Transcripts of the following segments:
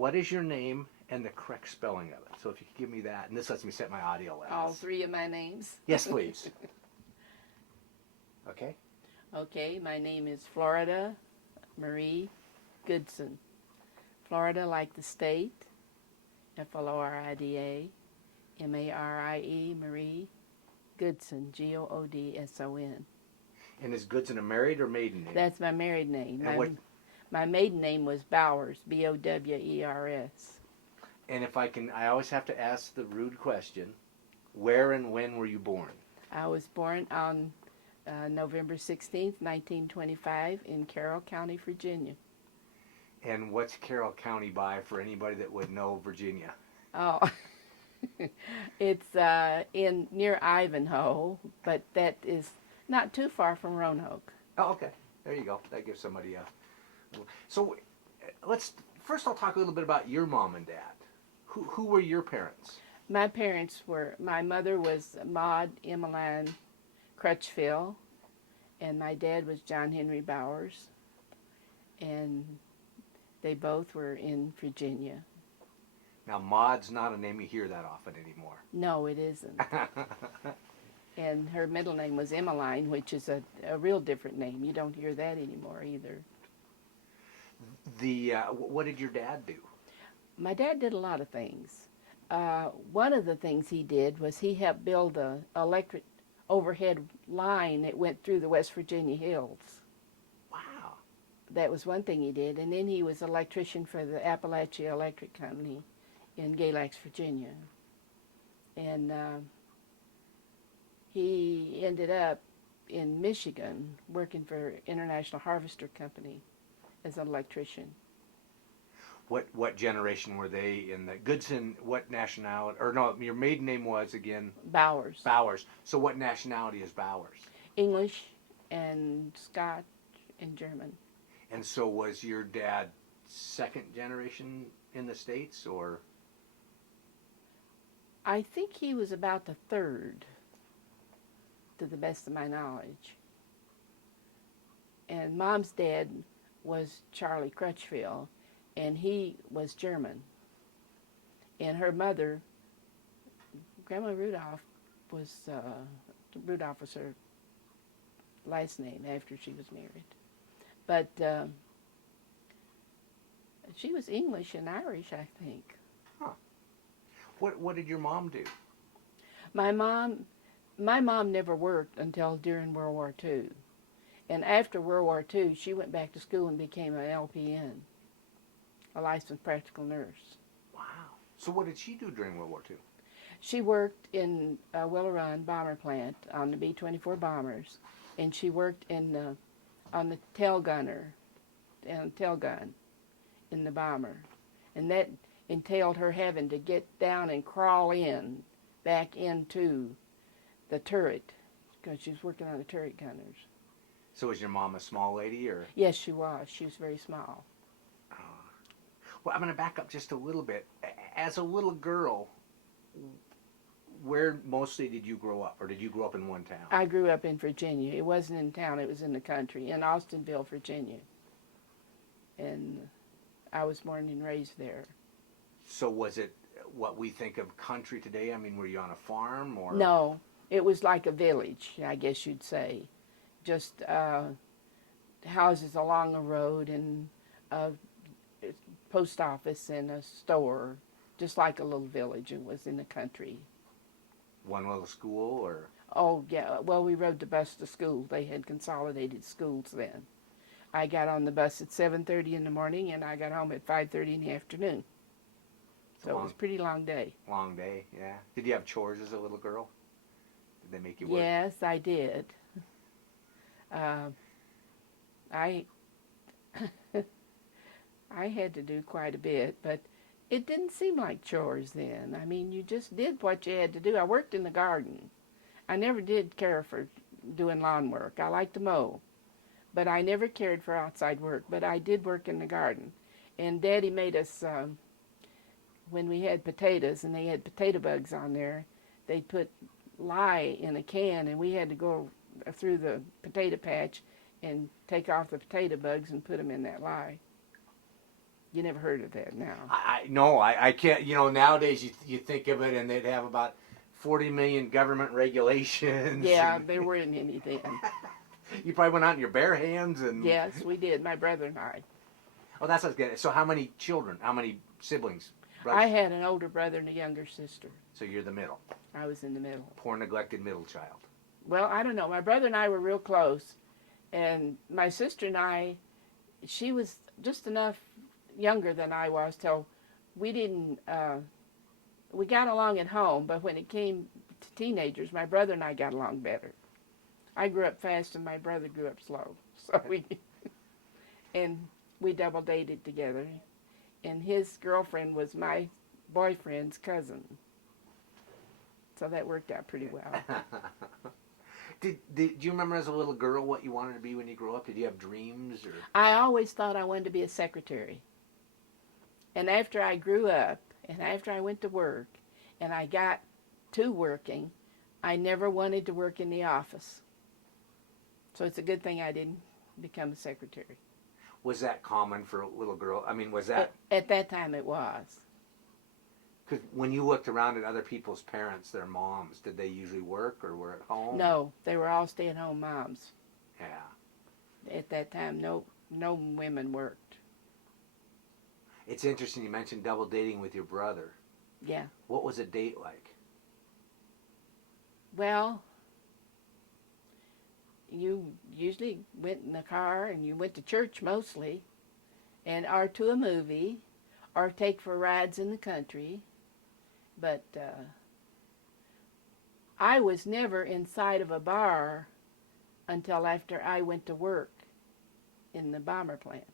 what is your name and the correct spelling of it? So if you could give me that, and this lets me set my audio levels. All three of my names? Yes, please. Okay. Okay, my name is Florida Marie Goodson. Florida like the state, Florida, Marie, Marie Goodson, Goodson. And is Goodson a married or maiden name? That's my married name. And my maiden name was Bowers, Bowers. And if I can, I always have to ask the rude question, where and when were you born? I was born on November 16th, 1925 in Carroll County, Virginia. And what's Carroll County by for anybody that would know Virginia? Oh, it's in near Ivanhoe, but that is not too far from Roanoke. Oh, okay. There you go. That gives somebody a... So first I'll talk a little bit about your mom and dad. Who were your parents? My parents were, my mother was Maud Emmeline Crutchfield, and my dad was John Henry Bowers, and they both were in Virginia. Now, Maud's not a name you hear that often anymore. No, it isn't. And her middle name was Emmeline, which is a real different name. You don't hear that anymore either. What did your dad do? My dad did a lot of things. One of the things he did was he helped build an electric overhead line that went through the West Virginia hills. Wow. That was one thing he did. And then he was electrician for the Appalachia Electric Company in Galax, Virginia. And he ended up in Michigan working for International Harvester Company as an electrician. What generation were they in the Goodson? What nationality? Or no, your maiden name was again Bowers. Bowers. So what nationality is Bowers? English and Scotch and German. And so was your dad second generation in the States, or? I think he was about the third, to the best of my knowledge. And Mom's dad was Charlie Crutchfield, and he was German. And her mother, Grandma Rudolph, Rudolph was her last name after she was married. But she was English and Irish, I think. Huh. What did your mom do? My mom never worked until during World War II. And after World War II, she went back to school and became an LPN, a licensed practical nurse. Wow. So what did she do during World War II? She worked in Willow Run bomber plant on the B-24 bombers, and she worked on the tail gun in the bomber. And that entailed her having to get down and crawl back into the turret, because she was working on the turret gunners. So was your mom a small lady, or? Yes, she was. She was very small. Well, I'm going to back up just a little bit. As a little girl, where mostly did you grow up, or did you grow up in one town? I grew up in Virginia. It wasn't in town, it was in the country, in Austinville, Virginia. And I was born and raised there. So was it what we think of country today? I mean, were you on a farm, or? No, it was like a village, I guess you'd say. Just houses along a road and a post office and a store, just like a little village. It was in the country. One little school, or? Oh, yeah. Well, we rode the bus to school. They had consolidated schools then. I got on the bus at 7:30 in the morning, and I got home at 5:30 in the afternoon. So it was a pretty long day. Long day, yeah. Did you have chores as a little girl? Did they make you work? Yes, I did. I had to do quite a bit, but it didn't seem like chores then. I mean, you just did what you had to do. I worked in the garden. I never did care for doing lawn work. I liked to mow, but I never cared for outside work. But I did work in the garden. And Daddy made us, when we had potatoes and they had potato bugs on there, they'd put lye in a can, and we had to go through the potato patch and take off the potato bugs and put them in that lye. You never heard of that now. I can't. You know, nowadays you think of it, and they'd have about 40 million government regulations. Yeah, there weren't any then. You probably went out in your bare hands and. Yes, we did. My brother and I. Oh, that's what's good. So, how many children? How many siblings? I had an older brother and a younger sister. So you're the middle. I was in the middle. Poor neglected middle child. Well, I don't know. My brother and I were real close, and my sister and I, she was just enough younger than I was till we didn't. We got along at home, but when it came to teenagers, my brother and I got along better. I grew up fast, and my brother grew up slow. So we double dated together, and his girlfriend was my boyfriend's cousin. So that worked out pretty well. Do you remember as a little girl what you wanted to be when you grew up? Did you have dreams? Or? I always thought I wanted to be a secretary. And after I grew up, and after I went to work, and I got to working, I never wanted to work in the office. So it's a good thing I didn't become a secretary. Was that common for a little girl? I mean, was that... At that time it was. Because when you looked around at other people's parents, their moms, did they usually work or were at home? No, they were all stay-at-home moms. Yeah. At that time, no women worked. It's interesting you mentioned double dating with your brother. Yeah. What was a date like? Well, you usually went in the car and you went to church mostly, and or to a movie, or take for rides in the country. But I was never inside of a bar until after I went to work in the bomber plant.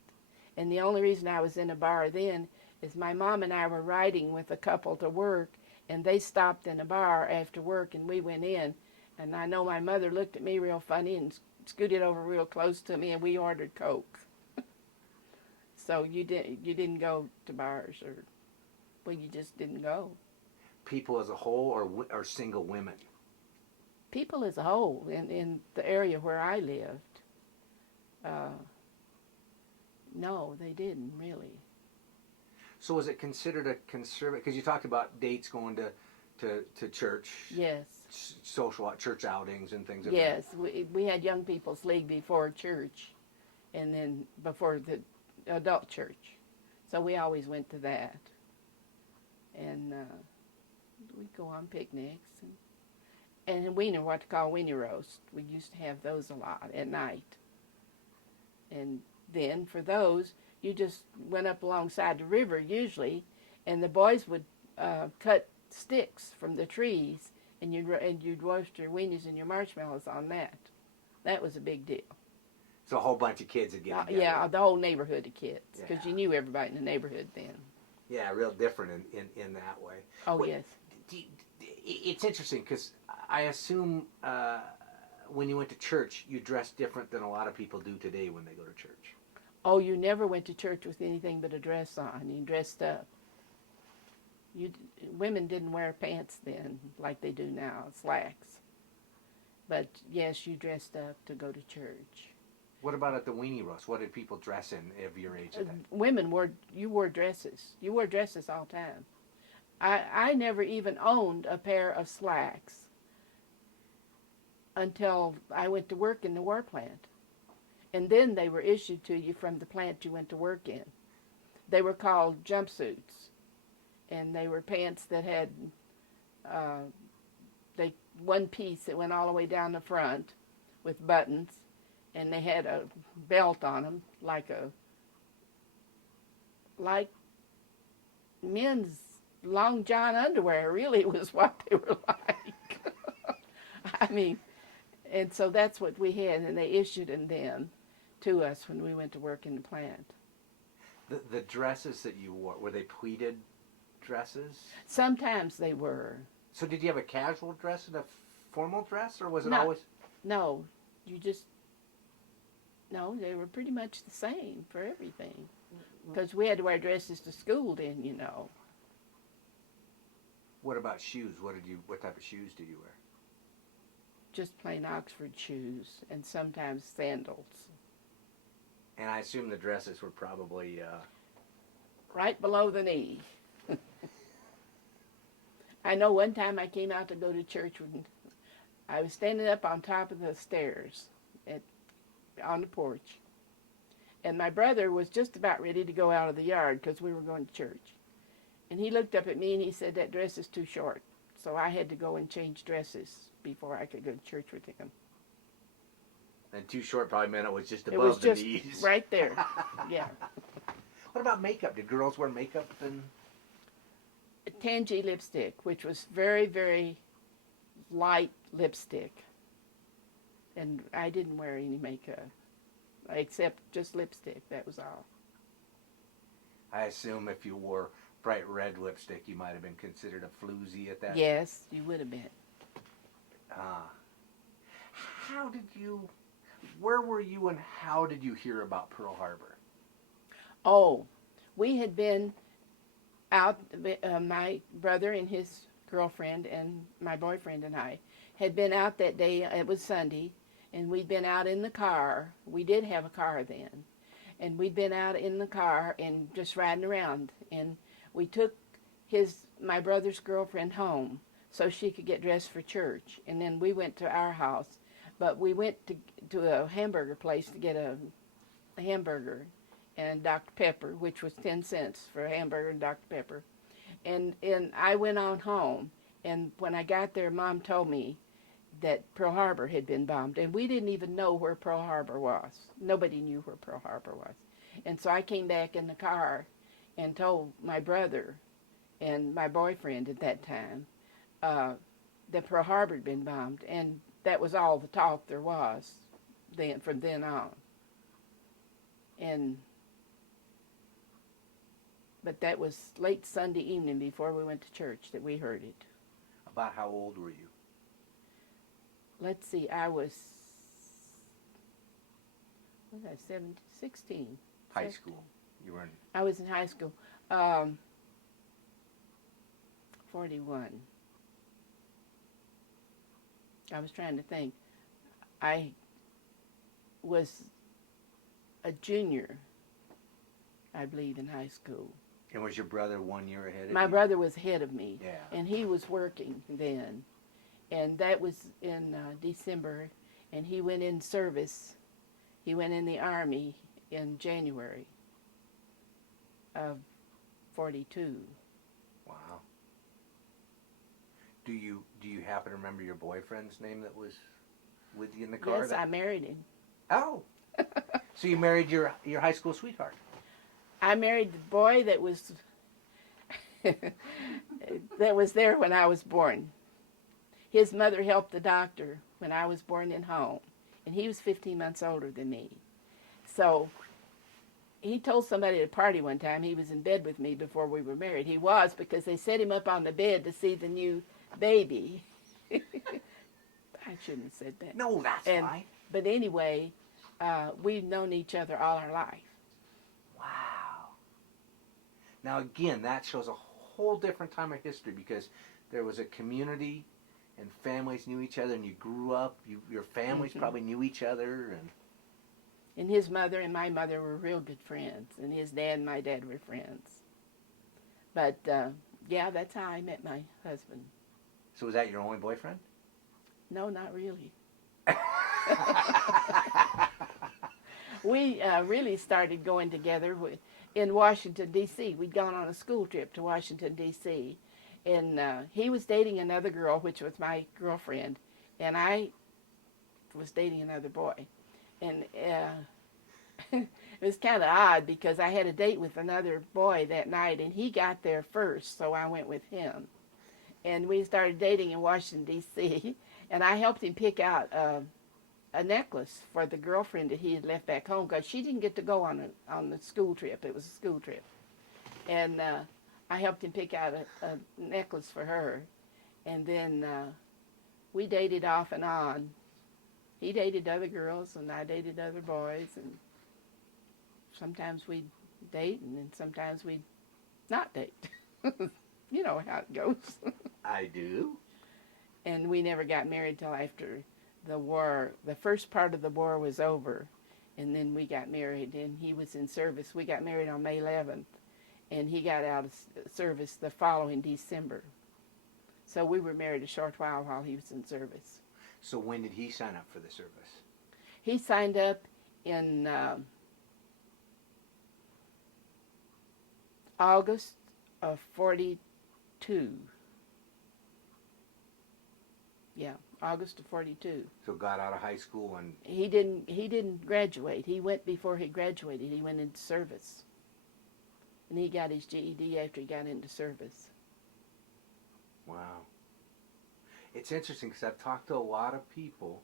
And the only reason I was in a bar then is my mom and I were riding with a couple to work, and they stopped in a bar after work, and we went in. And I know my mother looked at me real funny and scooted over real close to me, and we ordered Coke. So you didn't go to bars, or well, you just didn't go. People as a whole, or single women? People as a whole in the area where I lived. No, they didn't really. So was it considered a conservative? Because you talked about dates going to church. Yes. Social church outings and things. Yes, we had young people's league before church, and then before the adult church. So we always went to that. And we'd go on picnics and what to call weenie roast. We used to have those a lot at night. And then for those, you just went up alongside the river usually, and the boys would cut sticks from the trees, and you'd roast your weenies and your marshmallows on that. That was a big deal. So a whole bunch of kids would get together. Yeah, the whole neighborhood of kids, because you knew everybody in the neighborhood then. Yeah, real different in that way. Oh, yes. It's interesting because I assume when you went to church, you dressed different than a lot of people do today when they go to church. Oh, you never went to church with anything but a dress on. You dressed up. Women didn't wear pants then like they do now, slacks. But yes, you dressed up to go to church. What about at the weenie roast? What did people dress in of your age at that? Women wore dresses. You wore dresses all the time. I never even owned a pair of slacks until I went to work in the war plant. And then they were issued to you from the plant you went to work in. They were called jumpsuits. And they were pants that had one piece that went all the way down the front with buttons. And they had a belt on them, like men's long john underwear, really was what they were like. I mean, and so that's what we had, and they issued them then to us when we went to work in the plant. The dresses that you wore, were they pleated dresses? Sometimes they were. So did you have a casual dress and a formal dress, or was it always? No, No, they were pretty much the same for everything. Because we had to wear dresses to school then, you know. What about shoes? What type of shoes did you wear? Just plain Oxford shoes, and sometimes sandals. And I assume the dresses were probably right below the knee. I know one time I came out to go to church when I was standing up on top of the stairs on the porch. And my brother was just about ready to go out of the yard because we were going to church. And he looked up at me and he said, "That dress is too short." So I had to go and change dresses before I could go to church with him. And too short probably meant it was just It above was the just knees. right there. Yeah. What about makeup? Did girls wear makeup? And Tangy lipstick, which was very, very light lipstick. And I didn't wear any makeup, except just lipstick. That was all. I assume if you wore bright red lipstick, you might have been considered a floozy at that. Yes, you would have been. How did you? Where were you, and how did you hear about Pearl Harbor? Oh, we had been out. My brother and his girlfriend and my boyfriend and I had been out that day. It was Sunday, and we'd been out in the car. We did have a car then, and we'd been out in the car and just riding around. And we took my brother's girlfriend home so she could get dressed for church, and then we went to our house. But we went to a hamburger place to get a hamburger and Dr. Pepper, which was 10 cents for a hamburger and Dr. Pepper. And I went on home, and when I got there, Mom told me that Pearl Harbor had been bombed, and we didn't even know where Pearl Harbor was. Nobody knew where Pearl Harbor was. And so I came back in the car and told my brother and my boyfriend at that time that Pearl Harbor had been bombed, and that was all the talk there was then, from then on. But that was late Sunday evening before we went to church that we heard it. About how old were you? Let's see, I was 16. High 16. school. You were in. I was in high school. 41. I was trying to think. I was a junior, I believe, in high school. And was your brother 1 year ahead of you? My brother was ahead of me. Yeah. And he was working then. And that was in December. And he went in service. He went in the Army in January of 42. Wow. Do you happen to remember your boyfriend's name that was with you in the car? Yes, I married him. Oh. So you married your high school sweetheart? I married the boy that was there when I was born. His mother helped the doctor when I was born in home, and he was 15 months older than me. So he told somebody at a party one time he was in bed with me before we were married. He was, because they set him up on the bed to see the new baby. I shouldn't have said that. No, that's fine. But anyway, we've known each other all our life. Wow. Now again, that shows a whole different time of history, because there was a community and families knew each other, and you grew up, your families probably knew each other. And his mother and my mother were real good friends, and his dad and my dad were friends. But yeah, that's how I met my husband. So was that your only boyfriend? No, not really. We really started going together in Washington, D.C. We'd gone on a school trip to Washington, D.C., and he was dating another girl, which was my girlfriend, and I was dating another boy. And it was kind of odd, because I had a date with another boy that night, and he got there first, so I went with him. And we started dating in Washington, D.C., and I helped him pick out a necklace for the girlfriend that he had left back home, because she didn't get to go on the school trip. It was a school trip. And I helped him pick out a necklace for her. And then we dated off and on. He dated other girls, and I dated other boys. And sometimes we'd date, and then sometimes we'd not date. You know how it goes. I do. And we never got married till after the war. The first part of the war was over, and then we got married, and he was in service. We got married on May 11th, and he got out of service the following December. So we were married a short while he was in service. So when did he sign up for the service? He signed up in August of 42. Yeah, August of 42. So got out of high school and... He didn't graduate. He went before he graduated. He went into service. And he got his GED after he got into service. Wow. It's interesting because I've talked to a lot of people,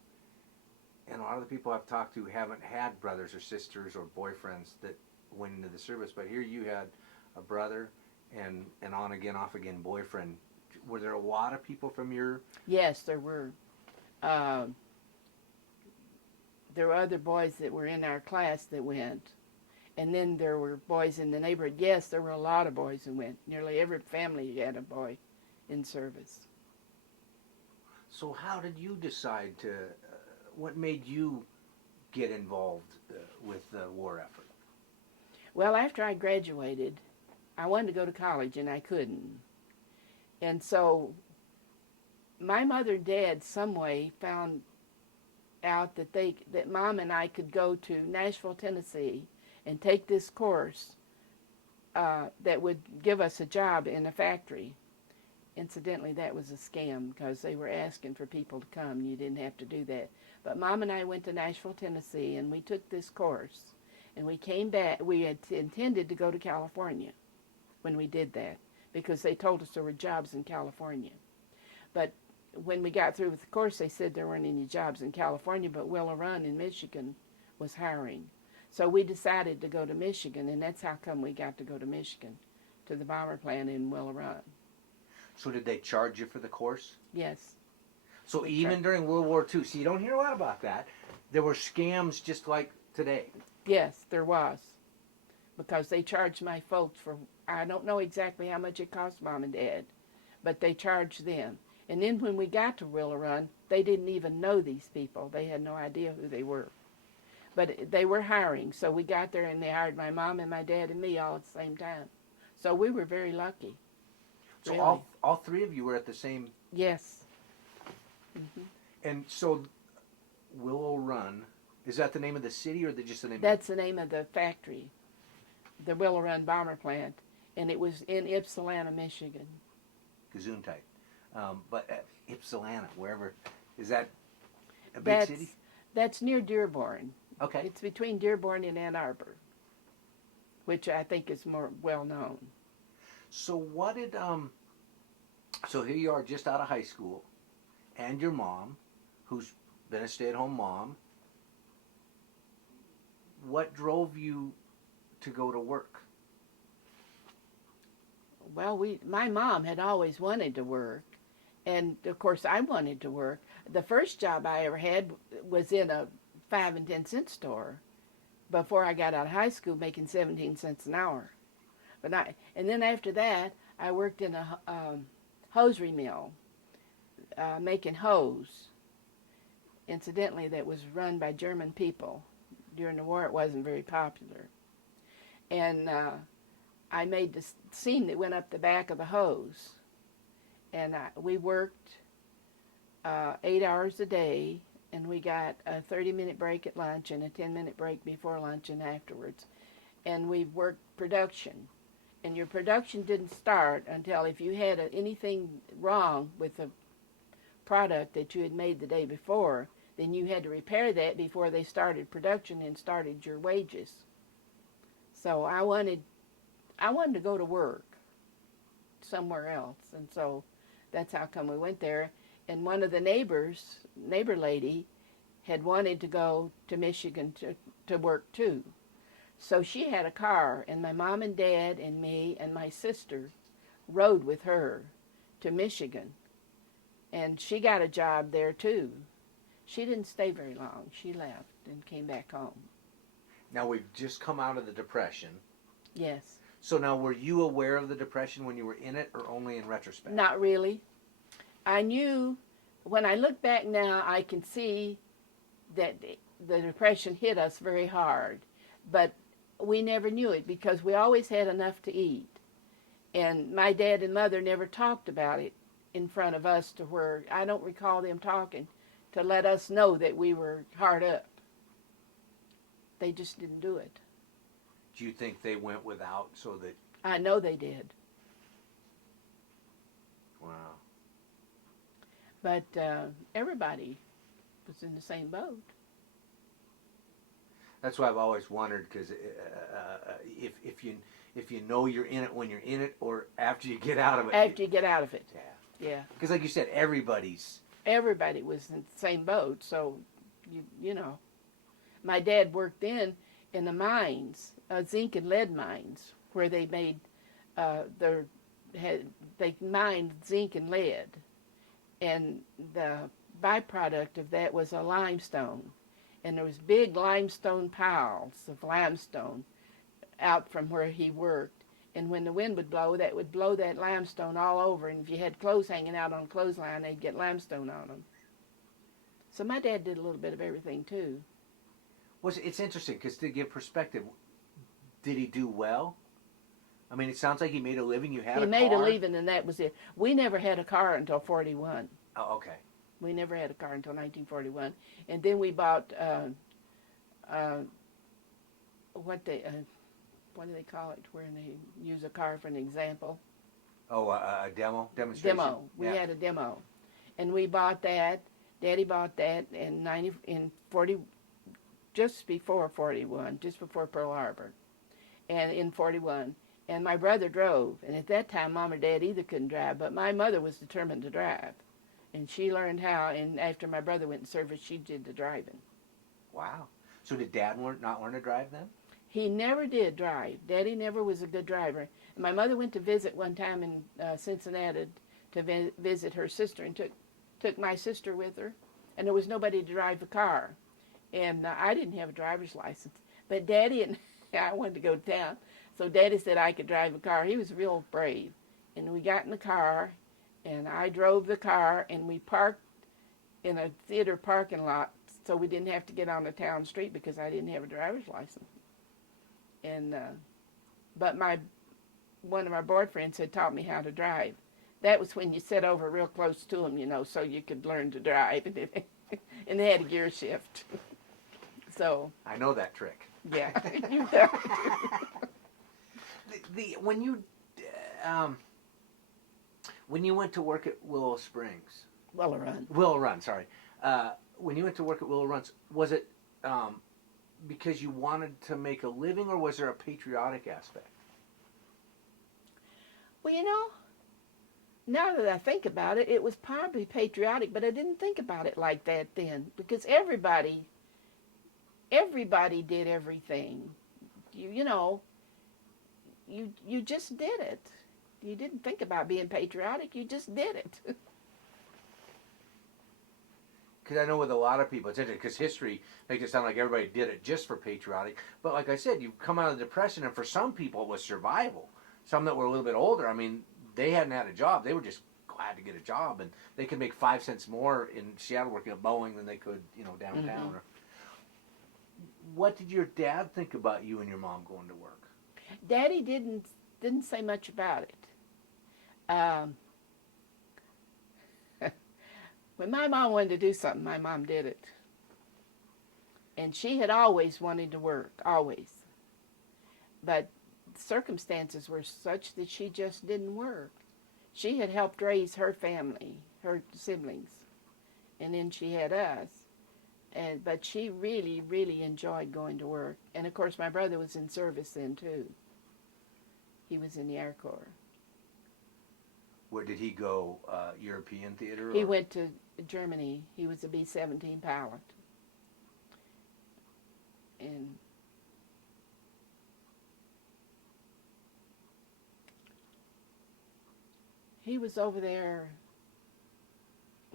and a lot of the people I've talked to haven't had brothers or sisters or boyfriends that went into the service, but here you had a brother and an on again, off again boyfriend. Were there a lot of people from your... Yes, there were. There were other boys that were in our class that went. And then there were boys in the neighborhood. Yes, there were a lot of boys who went. Nearly every family had a boy in service. So how did you decide to... what made you get involved with the war effort? Well, after I graduated, I wanted to go to college, and I couldn't. And so my mother and dad some way found out that Mom and I could go to Nashville, Tennessee, and take this course that would give us a job in a factory. Incidentally, that was a scam because they were asking for people to come. You didn't have to do that. But Mom and I went to Nashville, Tennessee, and we took this course. And we came back. We had intended to go to California when we did that because they told us there were jobs in California. But when we got through with the course, they said there weren't any jobs in California, but Willow Run in Michigan was hiring. So we decided to go to Michigan, and that's how come we got to go to Michigan, to the bomber plant in Willow Run. So did they charge you for the course? Yes. So even during World War II, see, you don't hear a lot about that. There were scams just like today. Yes, there was. Because they charged my folks for, I don't know exactly how much it cost Mom and Dad, but they charged them. And then when we got to Willow Run, they didn't even know these people. They had no idea who they were. But they were hiring, so we got there and they hired my mom and my dad and me all at the same time. So we were very lucky. So really. all three of you were at the same... Yes. Mm-hmm. And so Willow Run, is that the name of the city or just the name? That's the name of the factory, the Willow Run bomber plant, and it was in Ypsilanti, Michigan. Gesundheit. But Ypsilanti, wherever, is that a big city? That's near Dearborn. Okay. It's between Dearborn and Ann Arbor, which I think is more well known. So what did, so here you are just out of high school, and your mom, who's been a stay-at-home mom. What drove you to go to work? Well, my mom had always wanted to work, and of course I wanted to work. The first job I ever had was in a 5 and 10 cent store before I got out of high school, making 17 cents an hour. And then after that, I worked in a hosiery mill, making hose. Incidentally, that was run by German people. During the war, it wasn't very popular. And I made the seam that went up the back of the hose. And we worked 8 hours a day, and we got a 30-minute break at lunch and a 10-minute break before lunch and afterwards. And we worked production. And your production didn't start until if you had anything wrong with the product that you had made the day before, then you had to repair that before they started production and started your wages. So I wanted to go to work somewhere else, and so that's how come we went there. And one of the neighbor lady, had wanted to go to Michigan to work too. So she had a car, and my mom and dad and me and my sister rode with her to Michigan. And she got a job there too. She didn't stay very long. She left and came back home. Now we've just come out of the Depression. Yes. So now were you aware of the Depression when you were in it or only in retrospect? Not really. I knew, when I look back now, I can see that the Depression hit us very hard. But we never knew it because we always had enough to eat. And my dad and mother never talked about it in front of us to where I don't recall them talking to let us know that we were hard up. They just didn't do it. Do you think they went without so that... I know they did. Wow. But everybody was in the same boat. That's why I've always wondered, because if you know you're in it when you're in it, or after you get out of it. After you get out of it. Yeah. Yeah. Because like you said, everybody was in the same boat, so you know. My dad worked in the mines, zinc and lead mines, where they made they mined zinc and lead, and the byproduct of that was a limestone, and there was big limestone piles of limestone out from where he worked, and when the wind would blow that limestone all over, and if you had clothes hanging out on a clothesline, they'd get limestone on them. So my dad did a little bit of everything too. Well, it's interesting because to give perspective, did he do well? I mean, it sounds like he made a living. He made a living, and that was it. We never had a car until 41. Oh, okay. We never had a car until 1941, and then we bought what do they call it? Where they use a car for an example. Oh, a demonstration. Demo. We had a demo, and we bought that. Daddy bought that in 40, just before 41, just before Pearl Harbor, and in 41. And my brother drove, and at that time, Mom or Dad either couldn't drive, but my mother was determined to drive, and she learned how. And after my brother went in service, she did the driving. Wow. So did Dad not learn to drive then? He never did drive. Daddy never was a good driver. And my mother went to visit one time in Cincinnati to visit her sister, and took my sister with her, and there was nobody to drive the car. And I didn't have a driver's license. But Daddy and I wanted to go to town, so Daddy said I could drive the car. He was real brave. And we got in the car, and I drove the car, and we parked in a theater parking lot so we didn't have to get on the town street because I didn't have a driver's license. And but one of my boyfriends had taught me how to drive. That was when you sat over real close to them, you know, so you could learn to drive, and they had a gear shift. So I know that trick. Yeah, you know. When you went to work at Willow Springs, Willow Run. Willow Run, sorry. When you went to work at Willow Run, was it because you wanted to make a living, or was there a patriotic aspect? Well, you know, now that I think about it, it was probably patriotic, but I didn't think about it like that then, because everybody did everything. You know, you just did it. You didn't think about being patriotic, you just did it. Because I know with a lot of people, it's interesting, because history makes it sound like everybody did it just for patriotic. But like I said, you come out of the Depression, and for some people it was survival. Some that were a little bit older, I mean, they hadn't had a job. They were just glad to get a job, and they could make 5 cents more in Seattle working at Boeing than they could, you know, downtown. Mm-hmm. What did your dad think about you and your mom going to work? Daddy didn't say much about it. When my mom wanted to do something, my mom did it. And she had always wanted to work, always. But circumstances were such that she just didn't work. She had helped raise her family, her siblings, and then she had us. But she really, really enjoyed going to work. And of course, my brother was in service then too. He was in the Air Corps. Where did he go? European theater? He went to Germany. He was a B-17 pilot. And he was over there,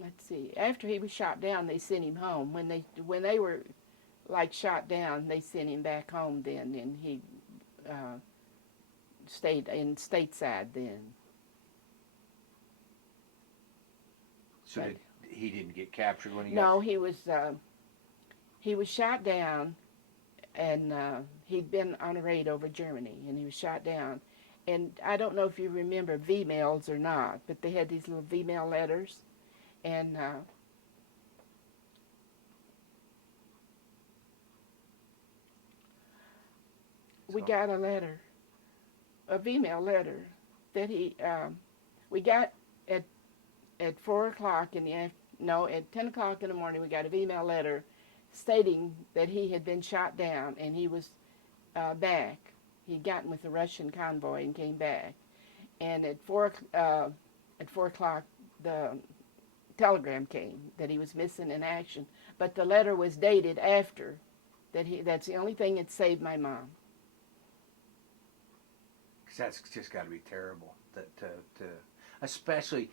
let's see, after he was shot down, they sent him home. When they were like shot down, they sent him back home then, and he stayed in stateside then. So he didn't get captured when he got... No, he was shot down, and he'd been on a raid over Germany, and he was shot down. And I don't know if you remember V-mails or not, but they had these little V-mail letters, and we got a letter, a V-mail letter that we got at 4 o'clock in the at 10 o'clock in the morning. We got a V-mail letter stating that he had been shot down and he was back. He'd gotten with the Russian convoy and came back. And at 4 o'clock, the telegram came that he was missing in action. But the letter was dated after that. That's the only thing that saved my mom. Because that's just got to be terrible. Especially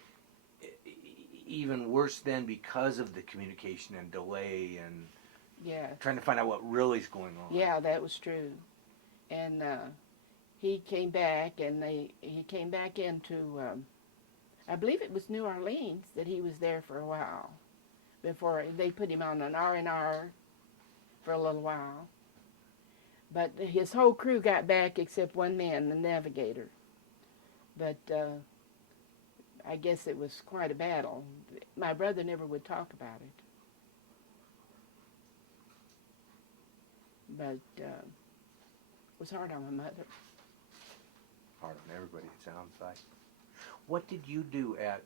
even worse then because of the communication and delay and trying to find out what really is going on. Yeah, that was true. And he came back, and he came back into, I believe it was New Orleans that he was there for a while before they put him on an R&R for a little while. But his whole crew got back except one man, the navigator. But I guess it was quite a battle. My brother never would talk about it. But it was hard on my mother. Hard on everybody, it sounds like. What did you do at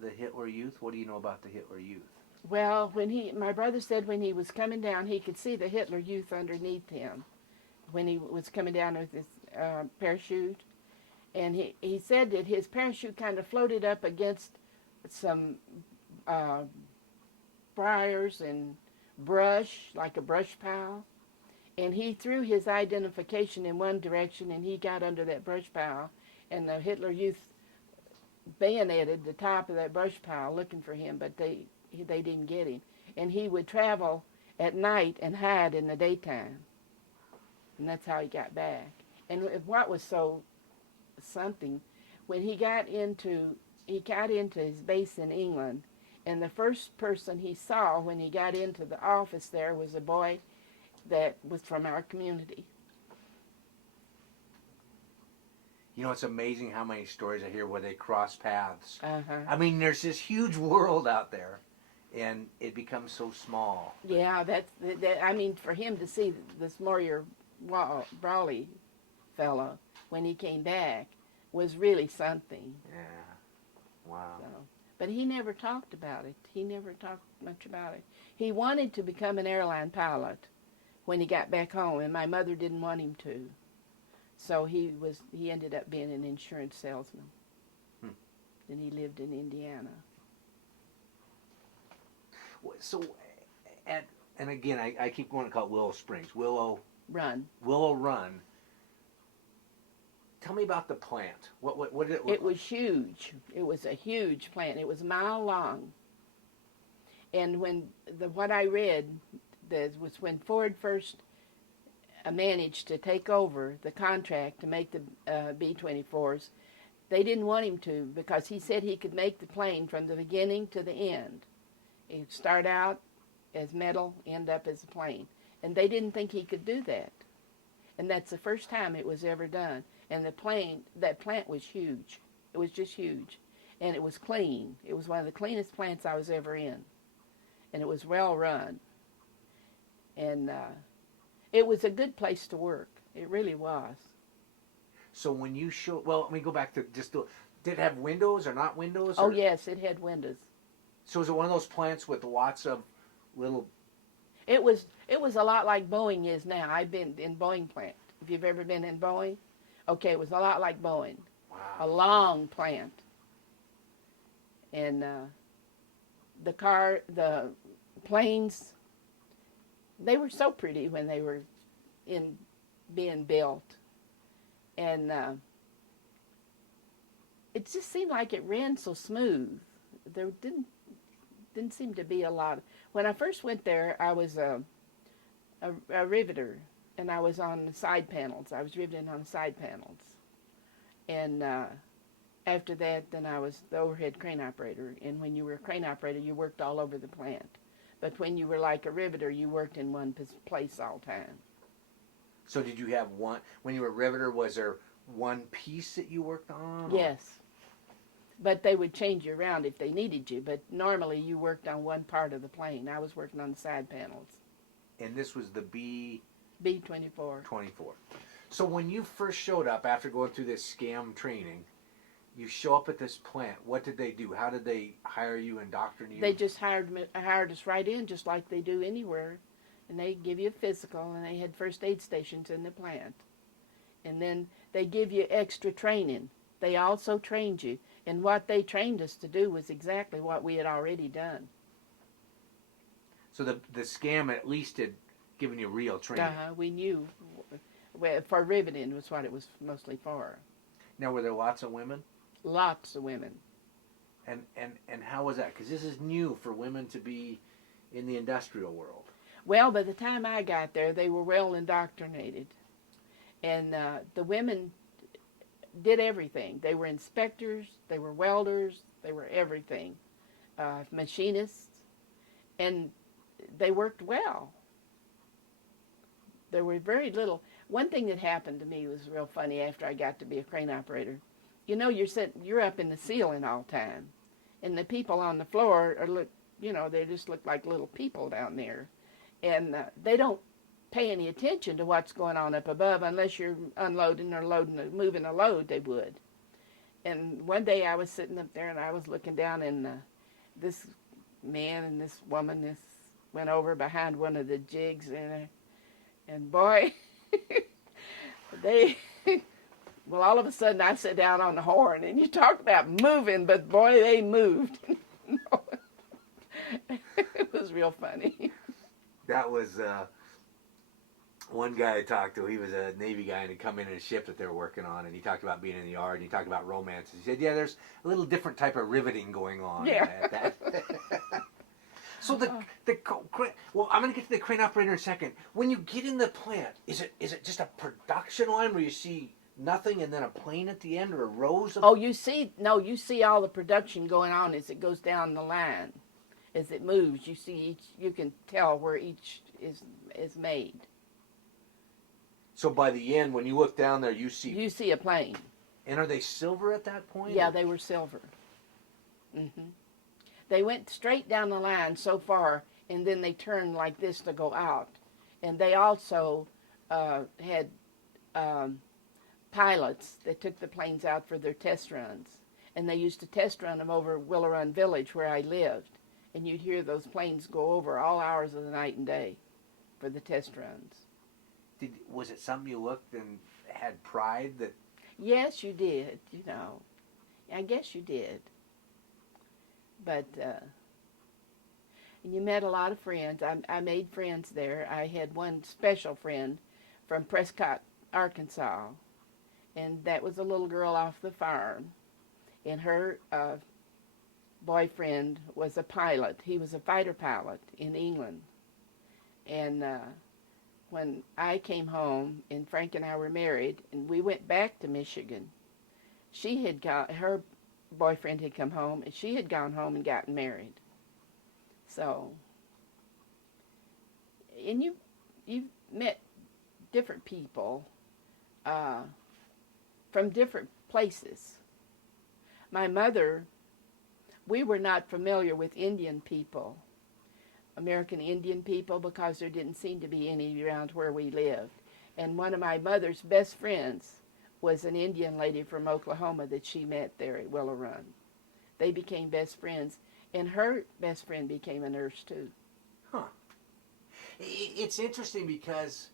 the Hitler Youth? What do you know about the Hitler Youth? Well, my brother said when he was coming down, he could see the Hitler Youth underneath him when he was coming down with his parachute. And he said that his parachute kind of floated up against some briars and brush, like a brush pile. And he threw his identification in one direction, and he got under that brush pile, and the Hitler Youth bayoneted the top of that brush pile looking for him, but they didn't get him. And he would travel at night and hide in the daytime. And that's how he got back. And what was so something, when he got into his base in England, and the first person he saw when he got into the office there was a boy that was from our community. You know, it's amazing how many stories I hear where they cross paths. Uh-huh. I mean, there's this huge world out there, and it becomes so small. Yeah, I mean, for him to see this Moyer Brawley fellow when he came back was really something. Yeah, wow. So, but he never talked about it. He never talked much about it. He wanted to become an airline pilot when he got back home, and my mother didn't want him to. So he ended up being an insurance salesman. And he lived in Indiana. So, and again, I keep wanting to call it Willow Springs. Willow Run. Tell me about the plant. What did it look It was huge. It was a huge plant. It was a mile long. And what I read was when Ford first managed to take over the contract to make the B-24s, they didn't want him to because he said he could make the plane from the beginning to the end. He'd start out as metal, end up as a plane. And they didn't think he could do that. And that's the first time it was ever done. And that plant was huge. It was just huge. And it was clean. It was one of the cleanest plants I was ever in. And it was well run. And it was a good place to work. It really was. So when you let me go back to did it have windows or not windows? Oh, yes, it had windows. So was it one of those plants with lots of little... It was a lot like Boeing is now. I've been in Boeing plant. If you've ever been in Boeing, okay, it was a lot like Boeing. Wow. A long plant. And the planes, they were so pretty when they were being built. And it just seemed like it ran so smooth. There didn't seem to be a lot. When I first went there, I was a riveter, and I was on the side panels. I was riveting on the side panels. And after that, then I was the overhead crane operator. And when you were a crane operator, you worked all over the plant. But when you were like a riveter, you worked in one place all the time. So did you have one, when you were a riveter, was there one piece that you worked on? Yes. But they would change you around if they needed you. But normally you worked on one part of the plane. I was working on the side panels. And this was the B-24. 24. So when you first showed up after going through this scam training, you show up at this plant. What did they do? How did they hire you, indoctrinate you? They just hired us right in, just like they do anywhere. And they give you a physical, and they had first aid stations in the plant. And then they give you extra training. They also trained you. And what they trained us to do was exactly what we had already done. So the scam at least had given you real training. We knew. For riveting was what it was mostly for. Now, were there lots of women? Lots of women. And how was that? Because this is new for women to be in the industrial world. Well, by the time I got there, they were well indoctrinated. And the women did everything. They were inspectors, they were welders, they were everything. Machinists. And they worked well. There were very little. One thing that happened to me was real funny after I got to be a crane operator. You know, you're up in the ceiling all the time. And the people on the floor they just look like little people down there. And they don't pay any attention to what's going on up above unless you're unloading or moving a load, they would. And one day I was sitting up there and I was looking down, and this man and this woman went over behind one of the jigs, and boy, well, all of a sudden I sat down on the horn, and you talk about moving, but boy, they moved. It was real funny. That was one guy I talked to. He was a Navy guy and he'd come in a ship that they were working on, and he talked about being in the yard, and he talked about romances. He said, yeah, there's a little different type of riveting going on. Yeah. At that. So well, I'm going to get to the crane operator in a second. When you get in the plant, is it just a production line where you see nothing and then a plane at the end, or rows of... you see all the production going on as it goes down the line. As it moves, you can tell where each is made. So by the end, when you look down there, you see a plane. And are they silver at that point? Yeah, they were silver. Mm-hmm. They went straight down the line so far, and then they turned like this to go out. And they also had pilots that took the planes out for their test runs. And they used to test run them over Willow Run Village, where I lived. And you'd hear those planes go over all hours of the night and day for the test runs. Was it something you looked and had pride that... Yes, you did, I guess you did. But, and you met a lot of friends. I made friends there. I had one special friend from Prescott, Arkansas. And that was a little girl off the farm. And her boyfriend was a pilot. He was a fighter pilot in England. And when I came home, and Frank and I were married, and we went back to Michigan, her boyfriend had come home, and she had gone home and gotten married. So, and you met different people from different places. My mother, we were not familiar with Indian people, American Indian people, because there didn't seem to be any around where we lived. And one of my mother's best friends was an Indian lady from Oklahoma that she met there at Willow Run. They became best friends, and her best friend became a nurse too. Huh. It's interesting because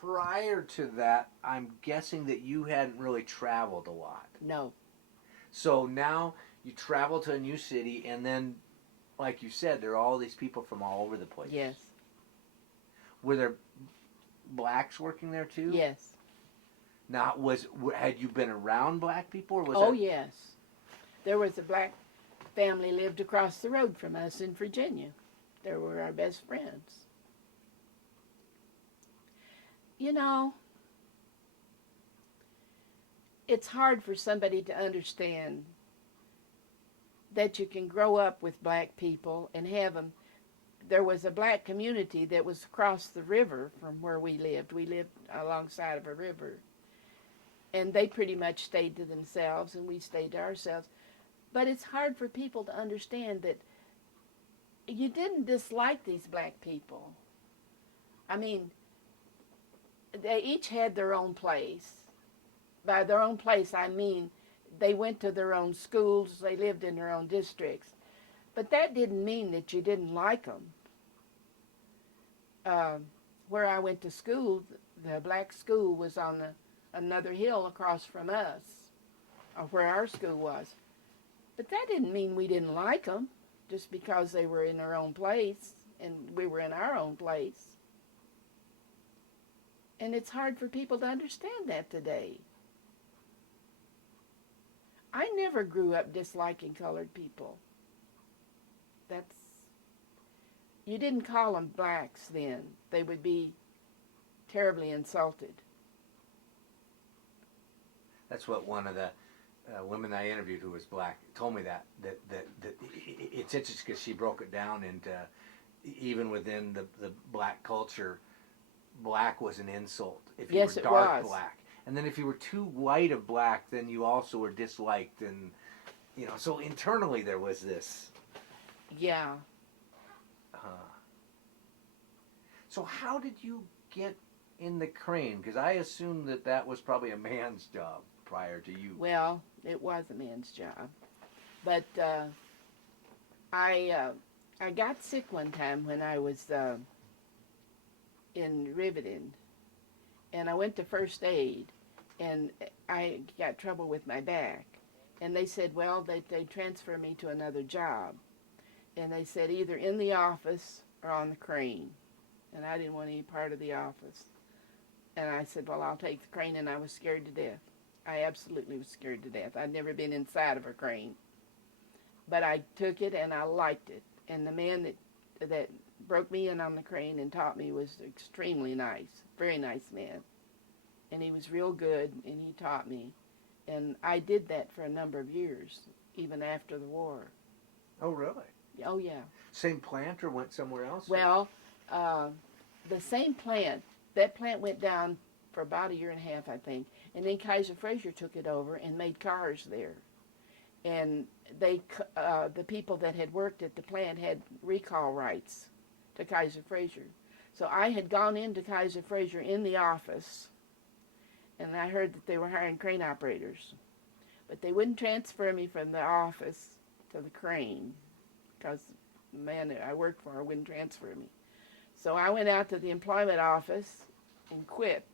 prior to that, I'm guessing that you hadn't really traveled a lot. No. So now you travel to a new city, and then, like you said, there are all these people from all over the place. Yes. Were there blacks working there too? Yes. Now, had you been around black people? Or was yes. There was a black family lived across the road from us in Virginia. They were our best friends. It's hard for somebody to understand that you can grow up with black people and have them there was a black community that was across the river from where we lived. We lived alongside of a river. And they pretty much stayed to themselves, and we stayed to ourselves. But it's hard for people to understand that you didn't dislike these black people. I mean, they each had their own place. By their own place, I mean they went to their own schools, they lived in their own districts. But that didn't mean that you didn't like them. Where I went to school, the black school was on another hill across from us, or where our school was. But that didn't mean we didn't like them, just because they were in their own place and we were in our own place. And it's hard for people to understand that today. I never grew up disliking colored people. You didn't call them blacks then. They would be terribly insulted. That's what one of the women I interviewed who was black told me that it's interesting because she broke it down into even within the black culture, black was an insult. If you Yes, were it dark was. black. And then if you were too light of black, then you also were disliked. And, so internally there was this. Yeah. So how did you get in the crane? Because I assume that was probably a man's job prior to you. Well, it was a man's job. But I got sick one time when I was in riveting. And I went to first aid, and I got trouble with my back. And they said, well, they'd transfer me to another job. And they said either in the office or on the crane. And I didn't want any part of the office. And I said, well, I'll take the crane, and I was scared to death. I absolutely was scared to death. I'd never been inside of a crane. But I took it, and I liked it. And the man that broke me in on the crane and taught me was extremely nice, very nice man. And he was real good, and he taught me. And I did that for a number of years, even after the war. Oh, really? Oh, yeah. Same plant or went somewhere else? Well, the same plant, that plant went down for about a year and a half, I think. And then Kaiser Frazer took it over and made cars there. And the people that had worked at the plant had recall rights to Kaiser Frazer. So I had gone into Kaiser Frazer in the office, and I heard that they were hiring crane operators. But they wouldn't transfer me from the office to the crane because the man that I worked for wouldn't transfer me. So I went out to the employment office and quit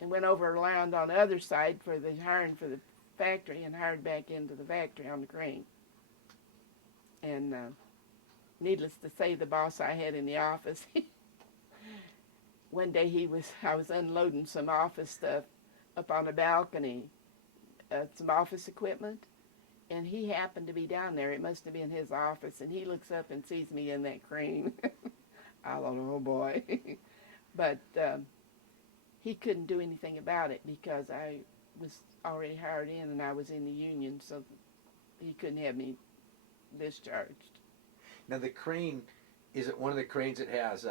and went over around on the other side for the hiring for the factory and hired back into the factory on the crane. And needless to say, the boss I had in the office, one day I was unloading some office stuff up on a balcony, some office equipment, and he happened to be down there. It must have been his office, and he looks up and sees me in that crane. I thought, oh boy. But he couldn't do anything about it because I was already hired in and I was in the union, so he couldn't have me discharged. Now the crane, is it one of the cranes that has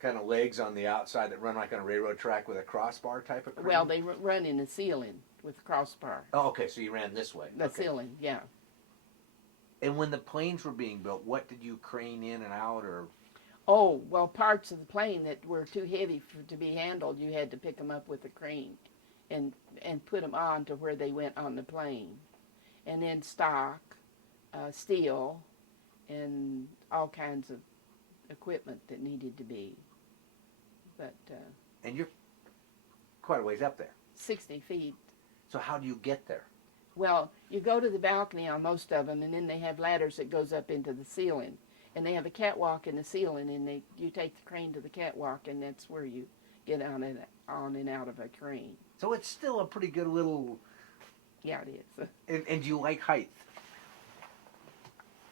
kind of legs on the outside that run like on a railroad track with a crossbar type of crane? Well, they run in the ceiling with a crossbar. Oh, okay, so you ran this way. The Okay. ceiling, yeah. And when the planes were being built, what did you crane in and out, or? Oh, well, parts of the plane that were too heavy to be handled, you had to pick them up with a crane and put them on to where they went on the plane. And then stock, steel, and all kinds of equipment that needed to be. But And you're quite a ways up there. 60 feet. So how do you get there? Well, you go to the balcony on most of them, and then they have ladders that goes up into the ceiling. And they have a catwalk in the ceiling, and you take the crane to the catwalk, and that's where you get on and out of a crane. So it's still a pretty good little... Yeah, it is. And do you like height?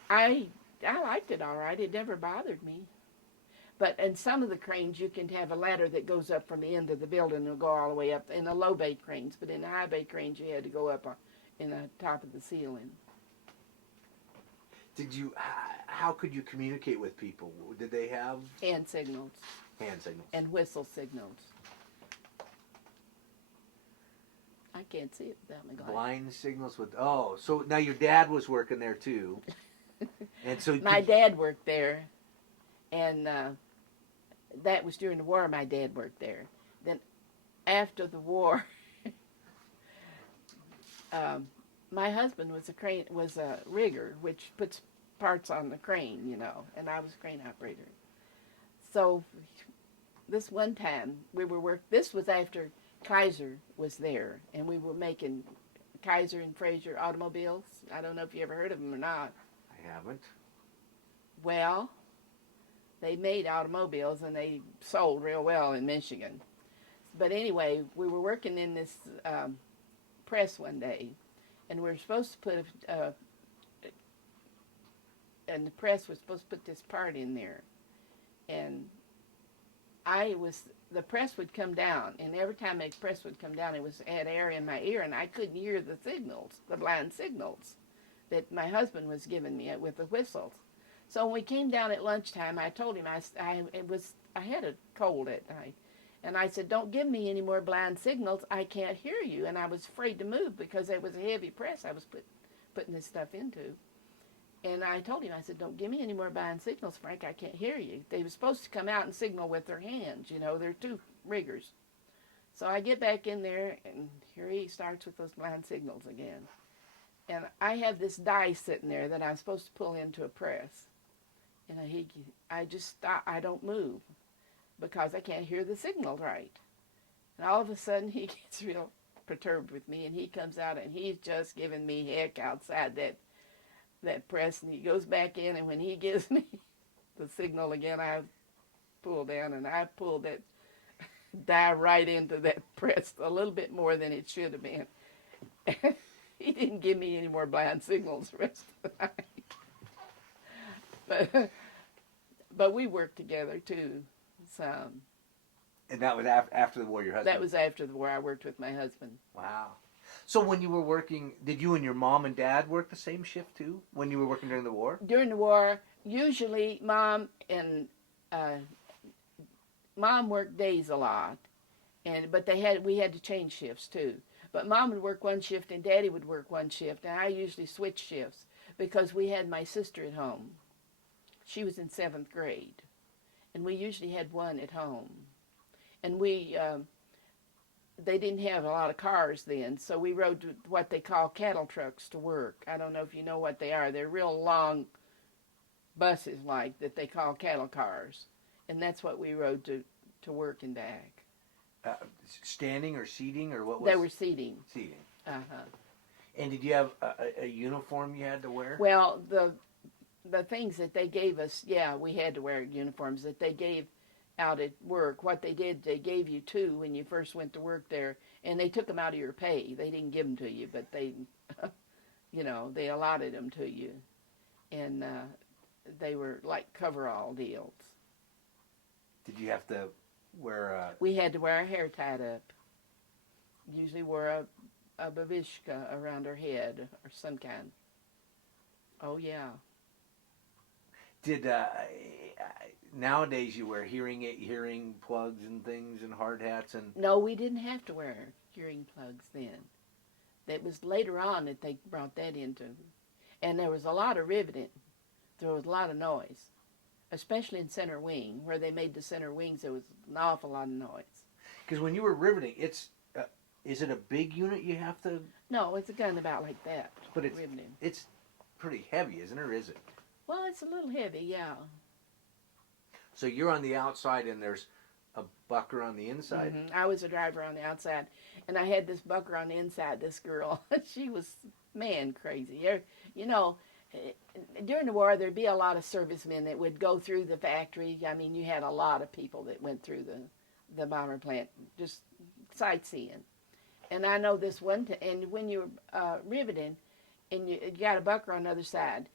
I liked it all right. It never bothered me. But in some of the cranes, you can have a ladder that goes up from the end of the building and go all the way up in the low bay cranes. But in the high bay cranes, you had to go up in the top of the ceiling. Did you? How could you communicate with people? Did they have Hand signals hand signals? and whistle signals. I can't see it without my glasses. Blind signals with. Oh, so now your dad was working there too, and so My dad worked there, and that was during the war. My dad worked there. Then, after the war, my husband was a rigger, which puts parts on the crane, you know, and I was a crane operator. So, this one time this was after Kaiser was there, and we were making Kaiser and Fraser automobiles. I don't know if you ever heard of them or not. I haven't. Well, they made automobiles and they sold real well in Michigan. But anyway, we were working in this press one day, and we were supposed to put and the press was supposed to put this part in there, and the press would come down, and every time the press would come down, it had air in my ear, and I couldn't hear the signals, the blind signals that my husband was giving me with the whistles. So when we came down at lunchtime, I told him I had a cold that night, and I said, "Don't give me any more blind signals. I can't hear you." And I was afraid to move because it was a heavy press I was putting this stuff into. And I told him, I said, "Don't give me any more blind signals, Frank. I can't hear you." They were supposed to come out and signal with their hands. You know, they're two riggers. So I get back in there, and here he starts with those blind signals again. And I have this die sitting there that I'm supposed to pull into a press. And I just stop. I don't move because I can't hear the signal right. And all of a sudden, he gets real perturbed with me, and he comes out, and he's just giving me heck outside that press, and he goes back in, and when he gives me the signal again, I pull down, and I pulled that die right into that press a little bit more than it should have been. He didn't give me any more blind signals the rest of the night. But we worked together too, some. And that was after the war, your husband? That was after the war. I worked with my husband. Wow. So when you were working, did you and your mom and dad work the same shift too? When you were working during the war? During the war, usually Mom worked days a lot, but we had to change shifts too. But Mom would work one shift and Daddy would work one shift, and I usually switched shifts because we had my sister at home. She was in 7th grade, and we usually had one at home. And they didn't have a lot of cars then, so we rode what they call cattle trucks to work. I don't know if you know what they are. They're real long buses like that they call cattle cars, and that's what we rode to work and back. Standing or seating, or what was? They were seating. Seating. Uh-huh. And did you have a uniform you had to wear? Well, the things that they gave us, yeah, we had to wear uniforms that they gave out at work. What they did, they gave you two when you first went to work there, and they took them out of your pay. They didn't give them to you, but they, they allotted them to you. And they were like coverall deals. Did you have to wear We had to wear our hair tied up. Usually wore a babishka around our head or some kind. Oh, yeah. Did nowadays you wear hearing plugs and things and hard hats and? No, we didn't have to wear hearing plugs then. That was later on that they brought that into, and there was a lot of riveting. There was a lot of noise, especially in center wing where they made the center wings. There was an awful lot of noise. Because when you were riveting, is it a big unit you have to? No, it's a gun about like that. But riveting. It's pretty heavy, isn't it? Or is it? Well, it's a little heavy, yeah. So you're on the outside and there's a bucker on the inside? Mm-hmm. I was a driver on the outside, and I had this bucker on the inside, this girl. She was, crazy. During the war, there'd be a lot of servicemen that would go through the factory. I mean, you had a lot of people that went through the bomber plant, just sightseeing. And I know this one, and when you're riveting, and you got a bucker on the other side,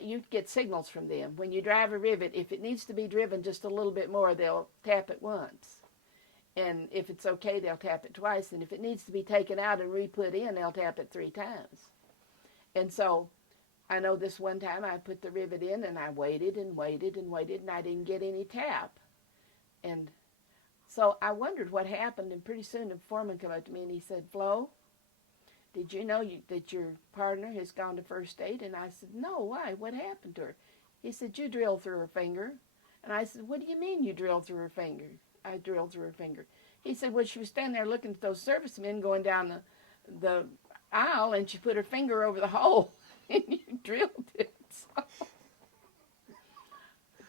you get signals from them. When you drive a rivet, if it needs to be driven just a little bit more, they'll tap it once. And if it's okay, they'll tap it twice. And if it needs to be taken out and re-put in, they'll tap it 3 times. And so I know this one time I put the rivet in and I waited and waited and waited and I didn't get any tap. And so I wondered what happened, and pretty soon the foreman came up to me and he said, Flo, did you know that your partner has gone to first aid? And I said, no, why? What happened to her? He said, you drilled through her finger. And I said, what do you mean you drilled through her finger? I drilled through her finger. He said, well, she was standing there looking at those servicemen going down the aisle, and she put her finger over the hole, and you drilled it.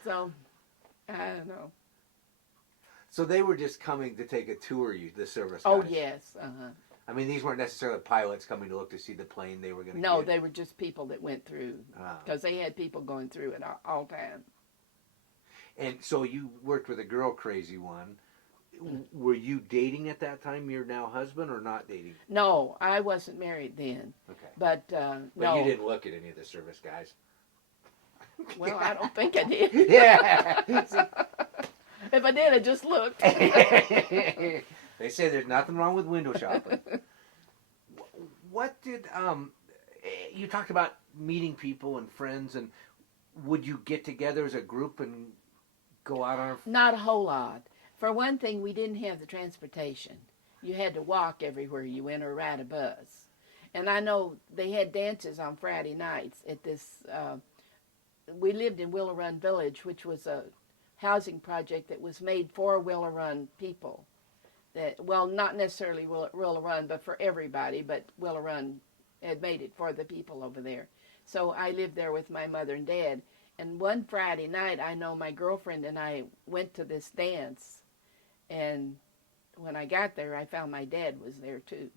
So I don't know. So they were just coming to take a tour, the service guys? Oh, yes. Uh-huh. I mean, these weren't necessarily pilots coming to look to see the plane they were going to No, get? they were just people that went through, because they had people going through it all time. And so you worked with a girl crazy one. Were you dating at that time your now husband, or not dating? No, I wasn't married then. Okay. But no. You didn't look at any of the service guys? Well, I don't think I did. Yeah. If I did, I just looked. They say there's nothing wrong with window shopping. What did, you talked about meeting people and friends, and would you get together as a group and go out on Not a whole lot. For one thing, we didn't have the transportation. You had to walk everywhere you went or ride a bus. And I know they had dances on Friday nights at this, we lived in Willow Run Village, which was a housing project that was made for Willow Run people. That, well, not necessarily Willow Run, but for everybody, but Willow Run had made it for the people over there. So I lived there with my mother and dad. And one Friday night, I know my girlfriend and I went to this dance. And when I got there, I found my dad was there too.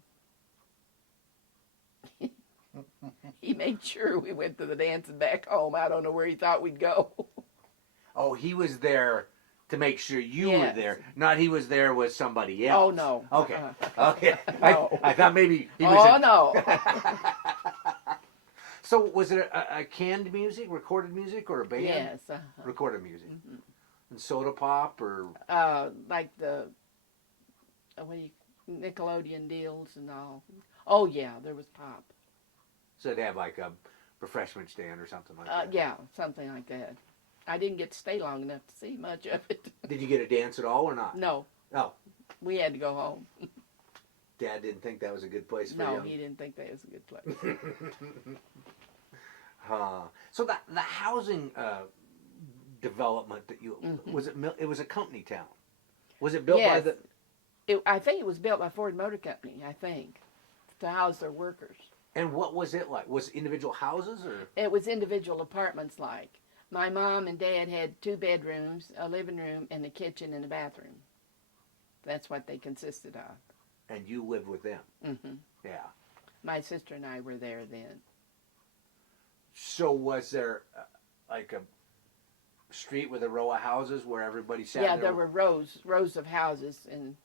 He made sure we went to the dance and back home. I don't know where he thought we'd go. Oh, he was there to make sure you Yes. were there. Not he was there with somebody else. Oh, no. Okay. Okay. No. I thought maybe he was. Oh, no. So was it a canned music, recorded music, or a band? Yes. Recorded music. Mm-hmm. And soda pop, or? Like the Nickelodeon deals and all. Oh, yeah, there was pop. So they'd have like a refreshment stand or something like that? Yeah, something like that. I didn't get to stay long enough to see much of it. Did you get a dance at all or not? No. Oh. We had to go home. Dad didn't think that was a good place for you? No, he didn't think that was a good place. So the housing development that you, Mm-hmm. it was a company town. Was it built by the... I think it was built by Ford Motor Company, I think, to house their workers. And what was it like? Was it individual houses, or? It was individual apartments like. My mom and dad had 2 bedrooms, a living room, and a kitchen and a bathroom. That's what they consisted of. And you lived with them? Mm-hmm. Yeah. My sister and I were there then. So was there like a street with a row of houses where everybody sat Yeah, there? there were rows of houses and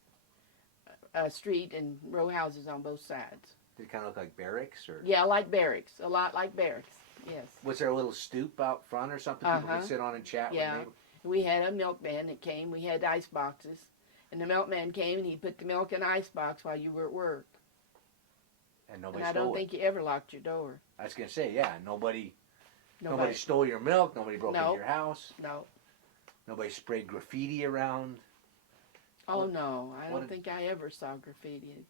a street and row houses on both sides. Did it kind of look like barracks, or? Yeah, like barracks. A lot like barracks, yes. Was there a little stoop out front or something people could sit on and chat Yeah. with? We had a milkman that came. We had ice boxes. And the milkman came and he put the milk in the ice box while you were at work. And nobody And I stole don't it? think you ever locked your door. I was going to say, yeah, nobody stole your milk, nobody broke into your house, No. nobody sprayed graffiti around. Oh, no. I don't think I ever saw graffiti.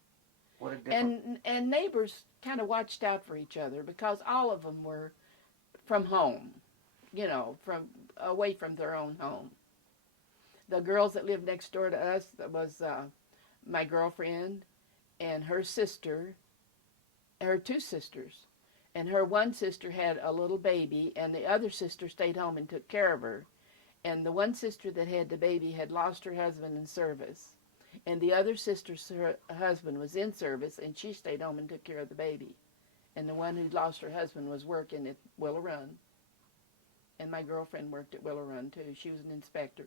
What a different... And neighbors kind of watched out for each other because all of them were from home, from away from their own home. The girls that lived next door to us, that was my girlfriend and her sister, her 2 sisters. And her one sister had a little baby, and the other sister stayed home and took care of her. And the one sister that had the baby had lost her husband in service. And the other sister's husband was in service, and she stayed home and took care of the baby. And the one who lost her husband was working at Willow Run. And my girlfriend worked at Willow Run, too. She was an inspector.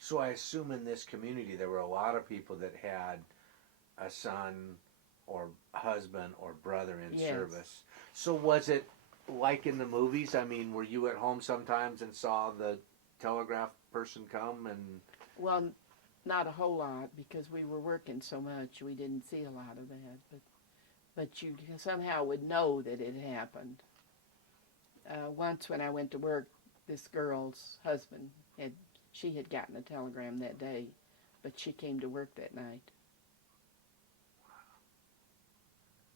So I assume in this community there were a lot of people that had a son or husband or brother in service. So was it like in the movies? I mean, were you at home sometimes and saw the telegraph person come and... Well, not a whole lot because we were working so much. We didn't see a lot of that. But you somehow would know that it happened. once when I went to work, this girl's husband she had gotten a telegram that day, but she came to work that night.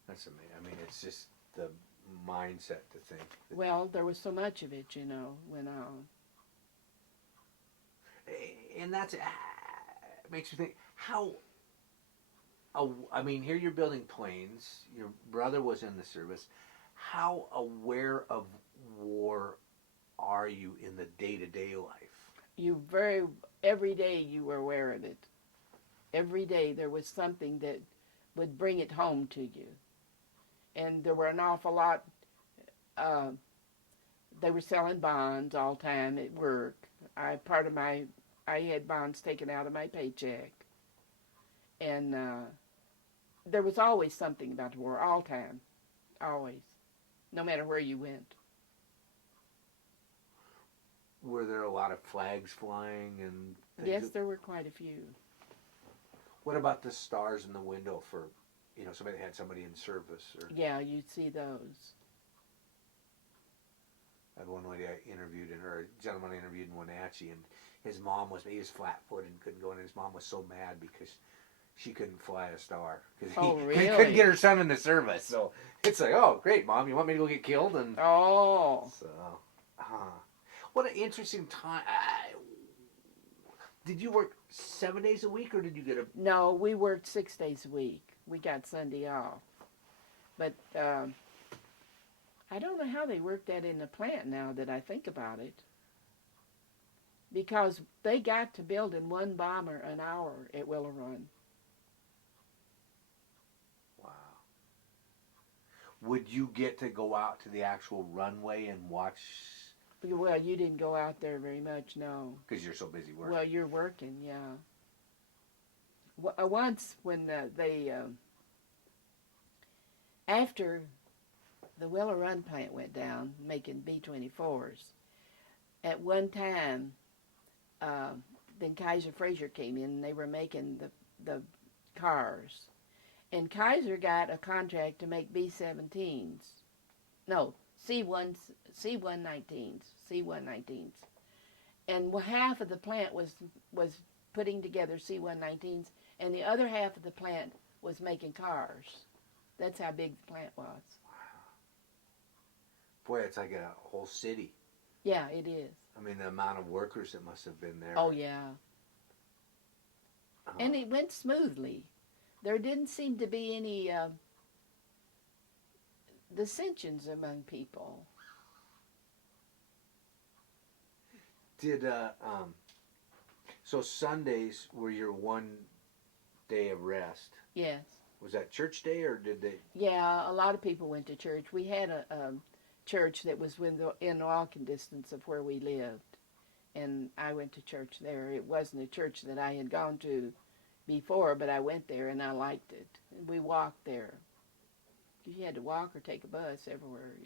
That's amazing. I mean, it's just the mindset to think. Well, there was so much of it, went on. And that's makes you think how. I mean, here you're building planes. Your brother was in the service. How aware of war are you in the day-to-day life? Every day you were aware of it. Every day there was something that would bring it home to you. And there were an awful lot. They were selling bonds all the time at work. I had bonds taken out of my paycheck. And there was always something about the war, all the time. Always. No matter where you went. Were there a lot of flags flying and things? Yes, there were quite a few. What about the stars in the window for, somebody that had somebody in service? Or Yeah, you'd see those. I had one lady I interviewed, or a gentleman I interviewed in Wenatchee, and his mom he was flat-footed and couldn't go in, and his mom was so mad because she couldn't fly a star. Because really? couldn't get her son in the service. So it's like, oh, great, Mom, you want me to go get killed? And oh. So, what an interesting time. Did you work 7 days a week, or did you get a... No, we worked 6 days a week. We got Sunday off. But I don't know how they work that in the plant now that I think about it. Because they got to building one bomber an hour at Willow Run. Wow. Would you get to go out to the actual runway and watch... Well, you didn't go out there very much, no. Because you're so busy working. Well, you're working, yeah. Once when after the Willow Run plant went down, making B-24s, at one time, then Kaiser Fraser came in and they were making the cars. And Kaiser got a contract to make B-17s. No, C-119s. And half of the plant was putting together C-119s, and the other half of the plant was making cars. That's how big the plant was. Wow. Boy, it's like a whole city. Yeah, it is. I mean, the amount of workers that must have been there. Oh, yeah. And it went smoothly. There didn't seem to be any dissensions among people. So Sundays were your one day of rest? Yes. Was that church day, or did they? Yeah, a lot of people went to church. We had a church that was in walking distance of where we lived, and I went to church there. It wasn't a church that I had gone to before, but I went there and I liked it. And we walked there. You had to walk or take a bus everywhere,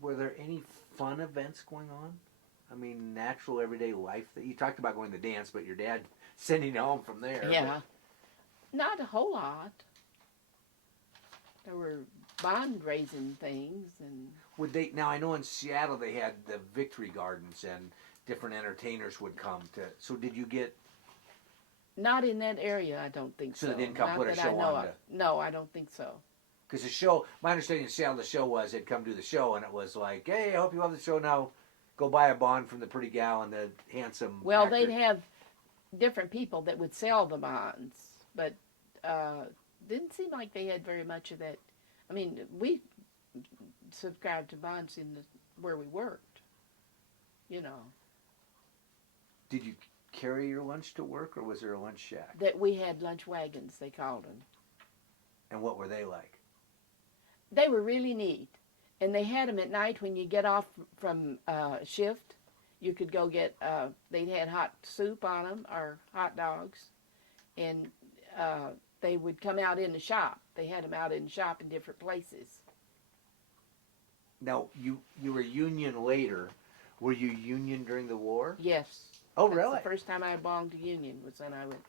Were there any fun events going on? I mean, natural everyday life. You talked about going to dance, but your dad sending you home from there. Yeah. Not a whole lot. There were bond raising things and Would they now? I know in Seattle they had the victory gardens and different entertainers would come to. So did you get? Not in that area, I don't think so. So they didn't come not put a that show I know on. of. No, I don't think so. Because the show, my understanding in Seattle, the show was they'd come do the show and it was like, hey, I hope you love the show now. Go buy a bond from the pretty gal and the handsome. Well, actor. they'd have different people that would sell the bonds, but didn't seem like they had very much of that. I mean, we subscribed to bonds where we worked, Did you carry your lunch to work, or was there a lunch shack? That we had lunch wagons, they called them. And what were they like? They were really neat. And they had them at night when you get off from shift. You could go get, they'd had hot soup on them or hot dogs. And they would come out in the shop. They had them out in the shop in different places. Now, you were union later. Were you union during the war? Yes. Oh, That's really? the first time I belonged to union was when I went.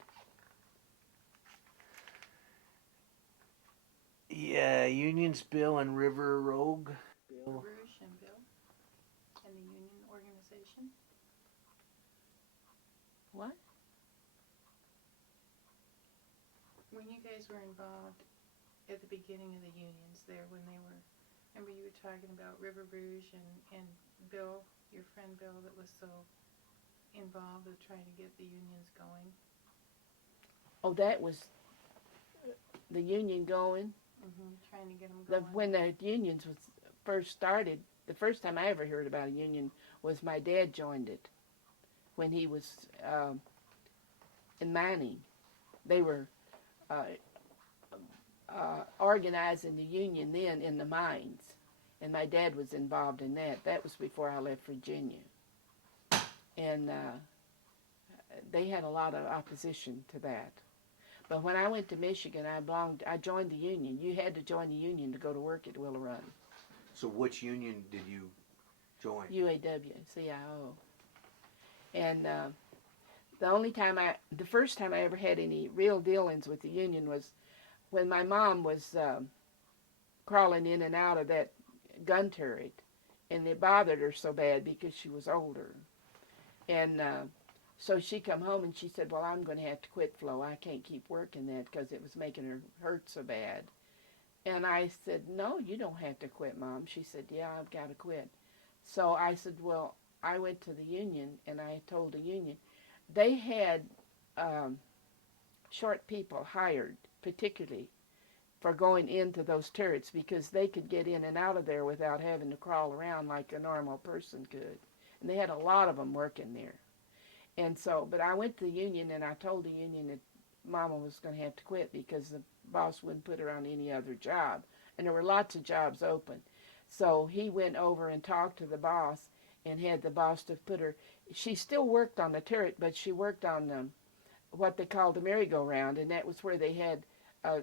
Yeah, Unions Bill and River Rogue Bill. you guys were involved at the beginning of the unions there when they were, remember you were talking about River Rouge and Bill, your friend Bill, that was so involved with trying to get the unions going? Oh, that was the union going. Trying to get them going. When the unions was first started, the first time I ever heard about a union was my dad joined it when he was in mining. They were organizing the union then in the mines, and my dad was involved in that. That was before I left Virginia, and they had a lot of opposition to that. But when I went to Michigan, I joined the union. You had to join the union to go to work at Willow Run. So which union did you join? UAW, CIO. And the first time I ever had any real dealings with the union was when my mom was crawling in and out of that gun turret, and it bothered her so bad because she was older. And so she come home and she said, well, I'm going to have to quit Flo. I can't keep working that because it was making her hurt so bad. And I said, no, you don't have to quit, Mom. She said, yeah, I've got to quit. So I said, well, I went to the union and I told the union. They had short people hired, particularly for going into those turrets because they could get in and out of there without having to crawl around like a normal person could. And they had a lot of them working there. And so, but I went to the union and I told the union that Mama was going to have to quit because the boss wouldn't put her on any other job. And there were lots of jobs open. So he went over and talked to the boss and had the boss to put her, she still worked on the turret, but she worked on what they called the merry-go-round, and that was where they had a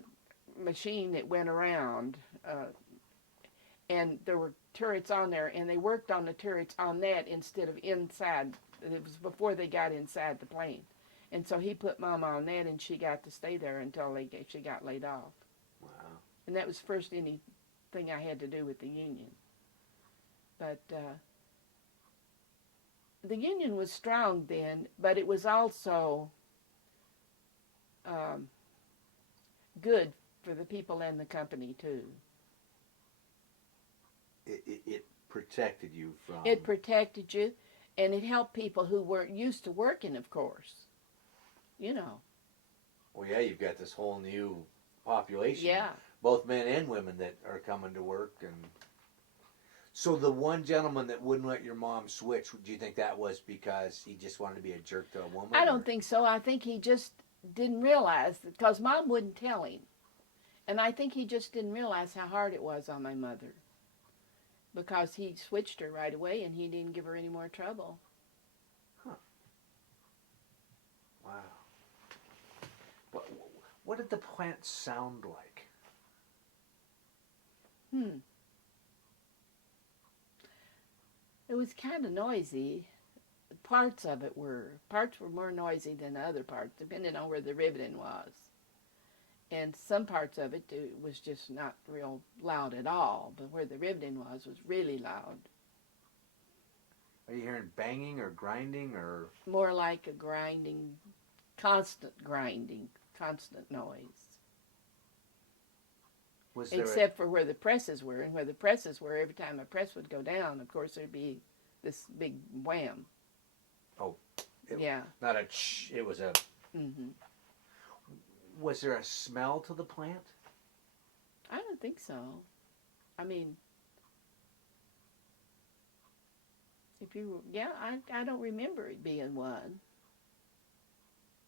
machine that went around. And there were turrets on there, and they worked on the turrets on that instead of inside. It was before they got inside the plane. And so he put Mama on that, and she got to stay there until she got laid off. Wow. And that was first anything I had to do with the union. But the union was strong then, but it was also good for the people in the company, too. It protected you from... It protected you, and it helped people who weren't used to working, of course. You know. Well, yeah, you've got this whole new population. Yeah. Both men and women that are coming to work. And so the one gentleman that wouldn't let your mom switch, do you think that was because he just wanted to be a jerk to a woman? I don't think so. I think he just didn't realize, because Mom wouldn't tell him. And I think he just didn't realize how hard it was on my mother. Because he switched her right away and he didn't give her any more trouble. Huh. Wow. What did the plant sound like? It was kind of noisy. Parts of it were. Parts were more noisy than the other parts, depending on where the riveting was. And some parts of it was just not real loud at all, but where the riveting was really loud. Are you hearing banging or grinding or? More like a grinding, constant noise. Was there Except for where the presses were, and where the presses were, every time a press would go down, of course, there'd be this big wham. Oh. Yeah. Not a shh, it was a... Mm-hmm. Was there a smell to the plant? I don't think so. I mean, I don't remember it being one.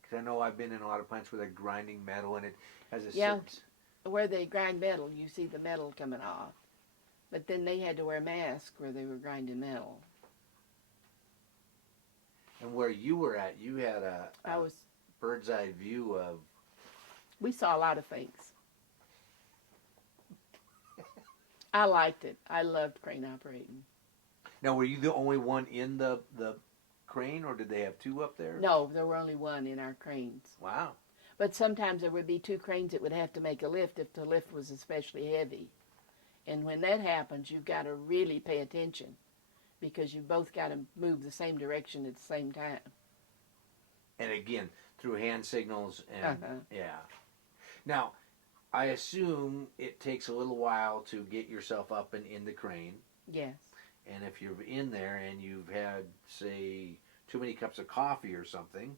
Because I know I've been in a lot of plants where they're grinding metal and it has a Yeah, certain... where they grind metal, you see the metal coming off. But then they had to wear masks where they were grinding metal. And where you were at, you had a bird's eye view of... We saw a lot of things. I liked it. I loved crane operating. Now, were you the only one in the crane, or did they have two up there? No, there were only one in our cranes. Wow. But sometimes there would be two cranes that would have to make a lift if the lift was especially heavy. And when that happens, you've got to really pay attention because you've both got to move the same direction at the same time. And again, through hand signals and... Yeah. Now, I assume it takes a little while to get yourself up and in the crane. Yes. And if you're in there and you've had, say, too many cups of coffee or something,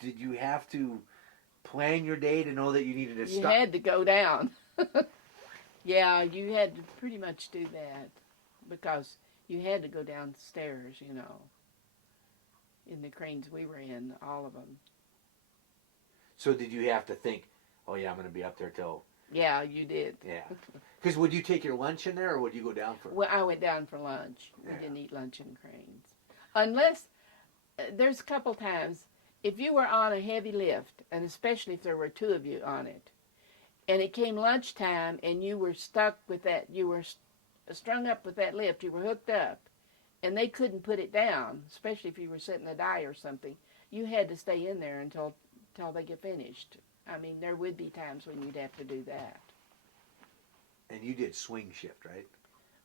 did you have to plan your day to know that you needed to You stop? had to go down. Yeah, you had to pretty much do that because you had to go downstairs, you know, in the cranes we were in, all of them. So did you have to think, oh yeah, I'm going to be up there till... Yeah, you did. Yeah. Because would you take your lunch in there or would you go down for... Well, I went down for lunch. Yeah. We didn't eat lunch in cranes. Unless, there's a couple times, if you were on a heavy lift, and especially if there were two of you on it, and it came lunchtime and you were stuck with that, you were strung up with that lift, you were hooked up, and they couldn't put it down, especially if you were sitting a die or something, you had to stay in there until they get finished. I mean, there would be times when you'd have to do that. And you did swing shift, right?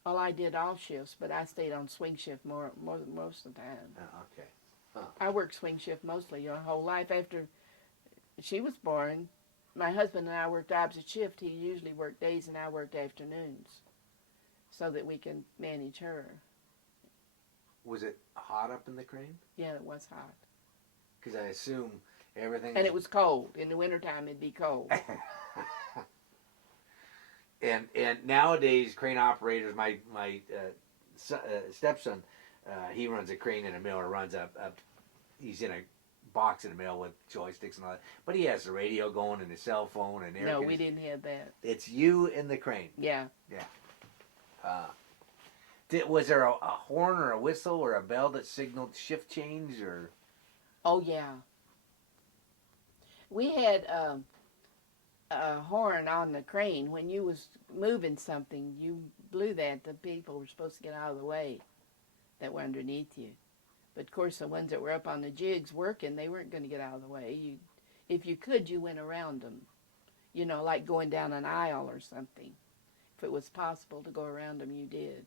Well, I did all shifts, but I stayed on swing shift most of the time. Okay. I worked swing shift mostly your whole life. After she was born, my husband and I worked opposite shift. He usually worked days and I worked afternoons so that we can manage her. Was it hot up in the crane? Yeah, it was hot. Because I assume everything... And it was cold. In the wintertime, it'd be cold. And nowadays, crane operators, my stepson, he runs a crane in a mill, or runs up, he's in a box in a mill with joysticks and all that. But he has the radio going and his cell phone and everything. No, we didn't have that. It's you in the crane. Yeah. Was there a horn or a whistle or a bell that signaled shift change or? Oh, yeah. We had a horn on the crane. When you was moving something, you blew that. The people were supposed to get out of the way that were underneath you. But, of course, the ones that were up on the jigs working, they weren't going to get out of the way. If you could, you went around them. You know, like going down an aisle or something. If it was possible to go around them, you did.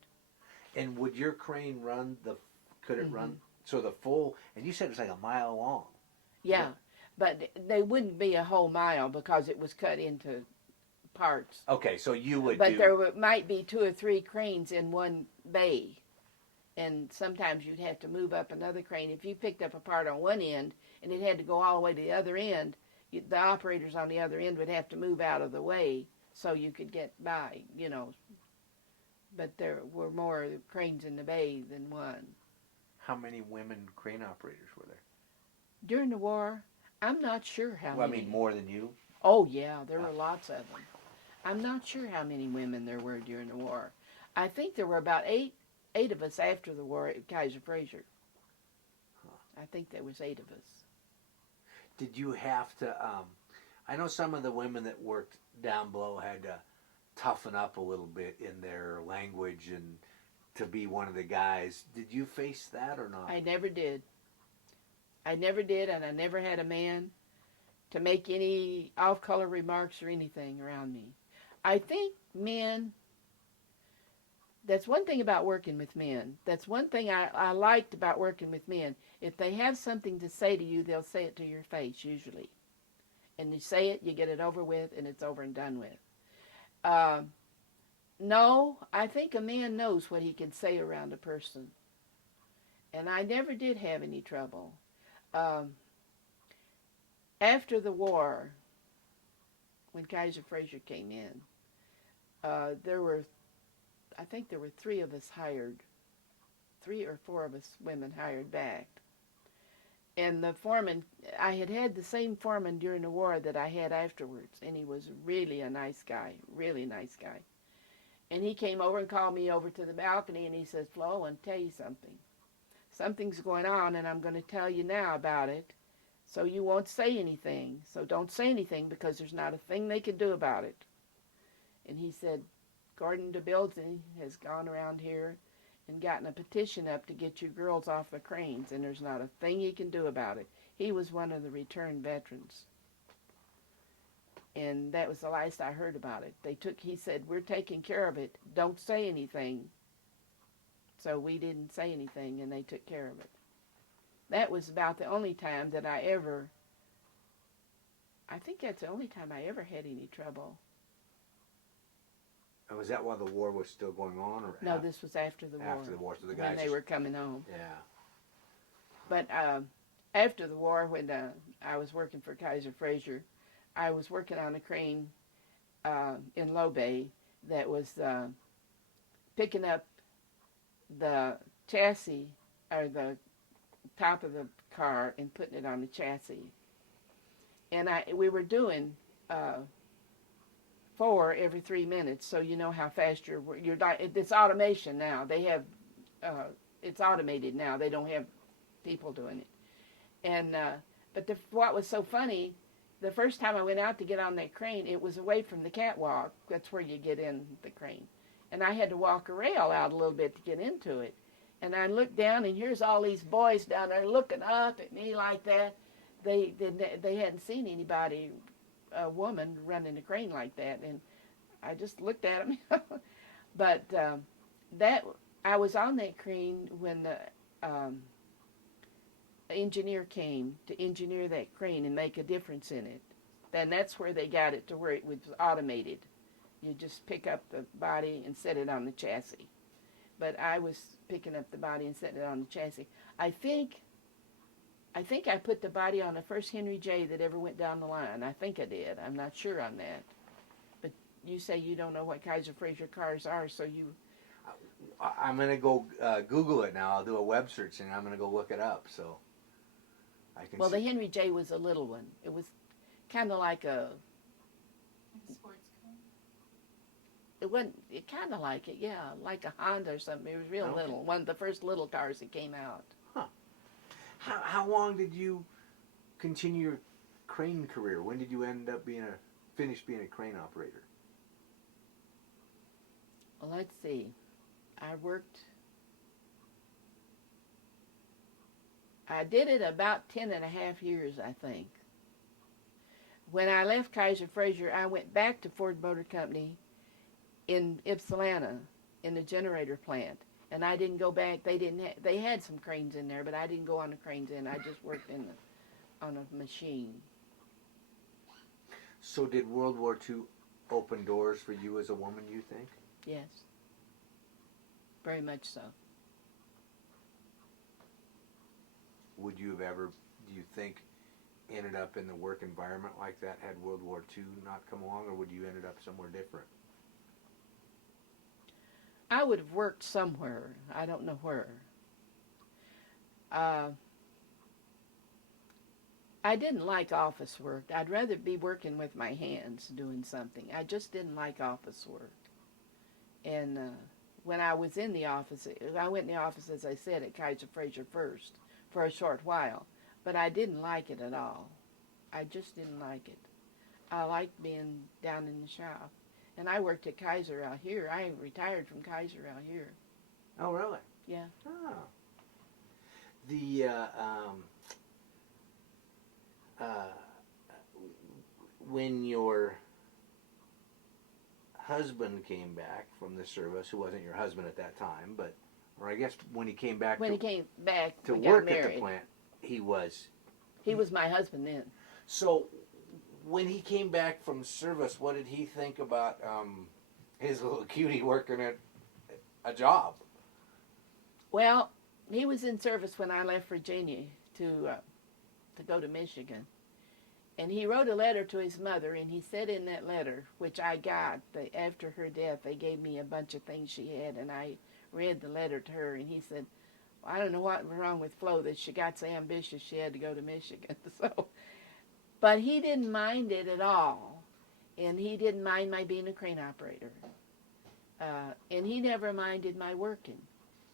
And would your crane run could it run, so the full, and you said it was like a mile long. Yeah, but they wouldn't be a whole mile because it was cut into parts. Okay, so you would But there might be 2 or 3 cranes in one bay. And sometimes you'd have to move up another crane. If you picked up a part on one end and it had to go all the way to the other end, the operators on the other end would have to move out of the way so you could get by, you know. But there were more cranes in the bay than one. How many women crane operators were there? During the war, I'm not sure how many. I mean, more than you? Oh, yeah, there were lots of them. I'm not sure how many women there were during the war. I think there were about eight of us after the war at Kaiser Fraser. I think there was 8 of us. Did you have to, I know some of the women that worked down below had to toughen up a little bit in their language and to be one of the guys. Did you face that or not? I never did. I never did, and I never had a man to make any off-color remarks or anything around me. I think men, that's one thing about working with men. That's one thing I liked about working with men. If they have something to say to you, they'll say it to your face, usually. And you say it, you get it over with, and it's over and done with. No, I think a man knows what he can say around a person. And I never did have any trouble. After the war, when Kaiser Fraser came in, I think there were 3 of us hired, 3 or 4 of us women hired back. And the foreman, I had the same foreman during the war that I had afterwards, and he was really a nice guy, really nice guy. And he came over and called me over to the balcony, and he says, Flo, I want to tell you something. Something's going on, and I'm going to tell you now about it, so you won't say anything. So don't say anything, because there's not a thing they can do about it. And he said, Gordon DeBilton has gone around here and gotten a petition up to get you girls off the cranes, and there's not a thing he can do about it. He was one of the returned veterans. And that was the last I heard about it. He said, we're taking care of it. Don't say anything. So we didn't say anything, and they took care of it. That was about the only time that I ever I think that's the only time I ever had any trouble. And was that while the war was still going on, or No, this was after the war. after the war? So the guys when they were coming home. Yeah. But after the war, when I was working for Kaiser Fraser, I was working on a crane in Low Bay that was picking up the chassis or the top of the car and putting it on the chassis. And we were doing 4 every 3 minutes, so you know how fast it's automation now. They have it's automated now. They don't have people doing it. And but what was so funny, the first time I went out to get on that crane, it was away from the catwalk. That's where you get in the crane. And I had to walk a rail out a little bit to get into it. And I looked down, and here's all these boys down there looking up at me like that. They hadn't seen anybody, a woman running a crane like that, and I just looked at them. But that I was on that crane when the engineer came to engineer that crane and make a difference in it. And that's where they got it to where it was automated. You just pick up the body and set it on the chassis. But I was picking up the body and setting it on the chassis. I think I put the body on the first Henry J that ever went down the line. I think I did. I'm not sure on that. But you say you don't know what Kaiser Fraser cars are, so you... I'm going to go Google it now. I'll do a web search, and I'm going to go look it up, so I can Well, see. the Henry J was a little one. It was kind of like a... Sports car? It wasn't... It kind of like it, yeah. Like a Honda or something. It was real Okay. little. One of the first little cars that came out. How long did you continue your crane career? When did you end up finish being a crane operator? Well, let's see. I did it about 10 and a half years, I think. When I left Kaiser Fraser, I went back to Ford Motor Company in Ypsilanti in the generator plant. And I didn't go back. They had some cranes in there, but I didn't go on the cranes in. I just worked on a machine. So did World War II open doors for you as a woman, you think? Yes. Very much so. Would you have ever, do you think, ended up in the work environment like that had World War II not come along, or would you ended up somewhere different? I would have worked somewhere. I don't know where. I didn't like office work. I'd rather be working with my hands doing something. I just didn't like office work. And when I was in the office, I went in the office, as I said, at Kaiser Fraser first for a short while. But I didn't like it at all. I just didn't like it. I liked being down in the shop. And I worked at Kaiser out here. I retired from Kaiser out here. Oh, really? Yeah. Oh. The, when your husband came back from the service, who wasn't your husband at that time, but, or I guess when he came back When he came back to we got work at married. the plant, he was. He was my husband then. So, when he came back from service, what did he think about his little cutie working at a job? Well, he was in service when I left Virginia to go to Michigan. And he wrote a letter to his mother, and he said in that letter, which I got, after her death, they gave me a bunch of things she had, and I read the letter to her, and he said, I don't know what was wrong with Flo, that she got so ambitious she had to go to Michigan. So, but he didn't mind it at all, and he didn't mind my being a crane operator. And he never minded my working.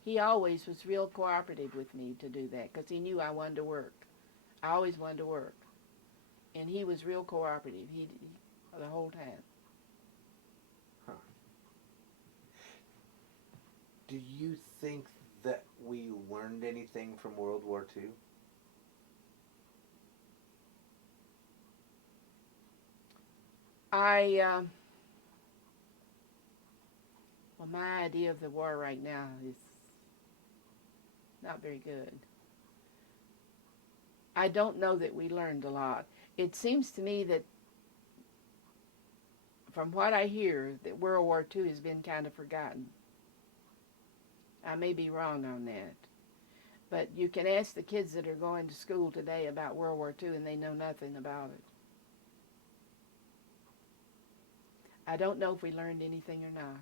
He always was real cooperative with me to do that, because he knew I wanted to work. I always wanted to work. And he was real cooperative. He the whole time. Huh. Do you think that we learned anything from World War II? Well, my idea of the war right now is not very good. I don't know that we learned a lot. it seems to me that, from what I hear, that World War II has been kind of forgotten. I may be wrong on that. But you can ask the kids that are going to school today about World War II, and they know nothing about it. I don't know if we learned anything or not.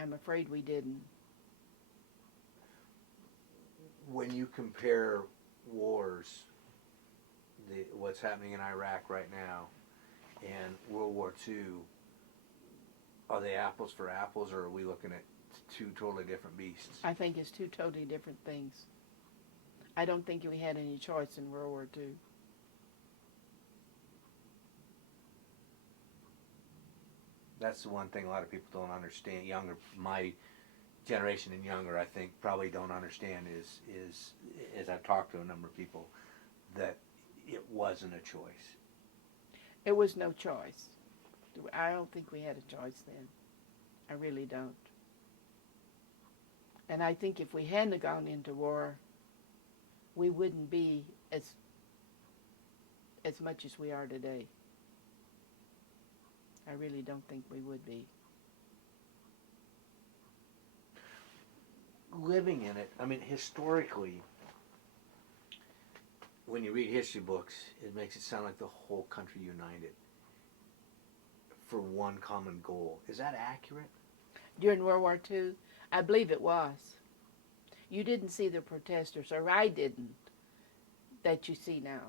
I'm afraid we didn't. When you compare wars, what's happening in Iraq right now, and World War II, are they apples for apples, or are we looking at two totally different beasts? I think it's two totally different things. I don't think we had any choice in World War II. That's the one thing a lot of people don't understand. Younger, my generation and younger, I think, probably don't understand is as I've talked to a number of people, that it wasn't a choice. It was no choice. I don't think we had a choice then. I really don't. And I think if we hadn't gone into war, we wouldn't be as much as we are today. I really don't think we would be. Living in it, I mean, historically, when you read history books, it makes it sound like the whole country united for one common goal. Is that accurate? During World War II, I believe it was. You didn't see the protesters, or I didn't, that you see now.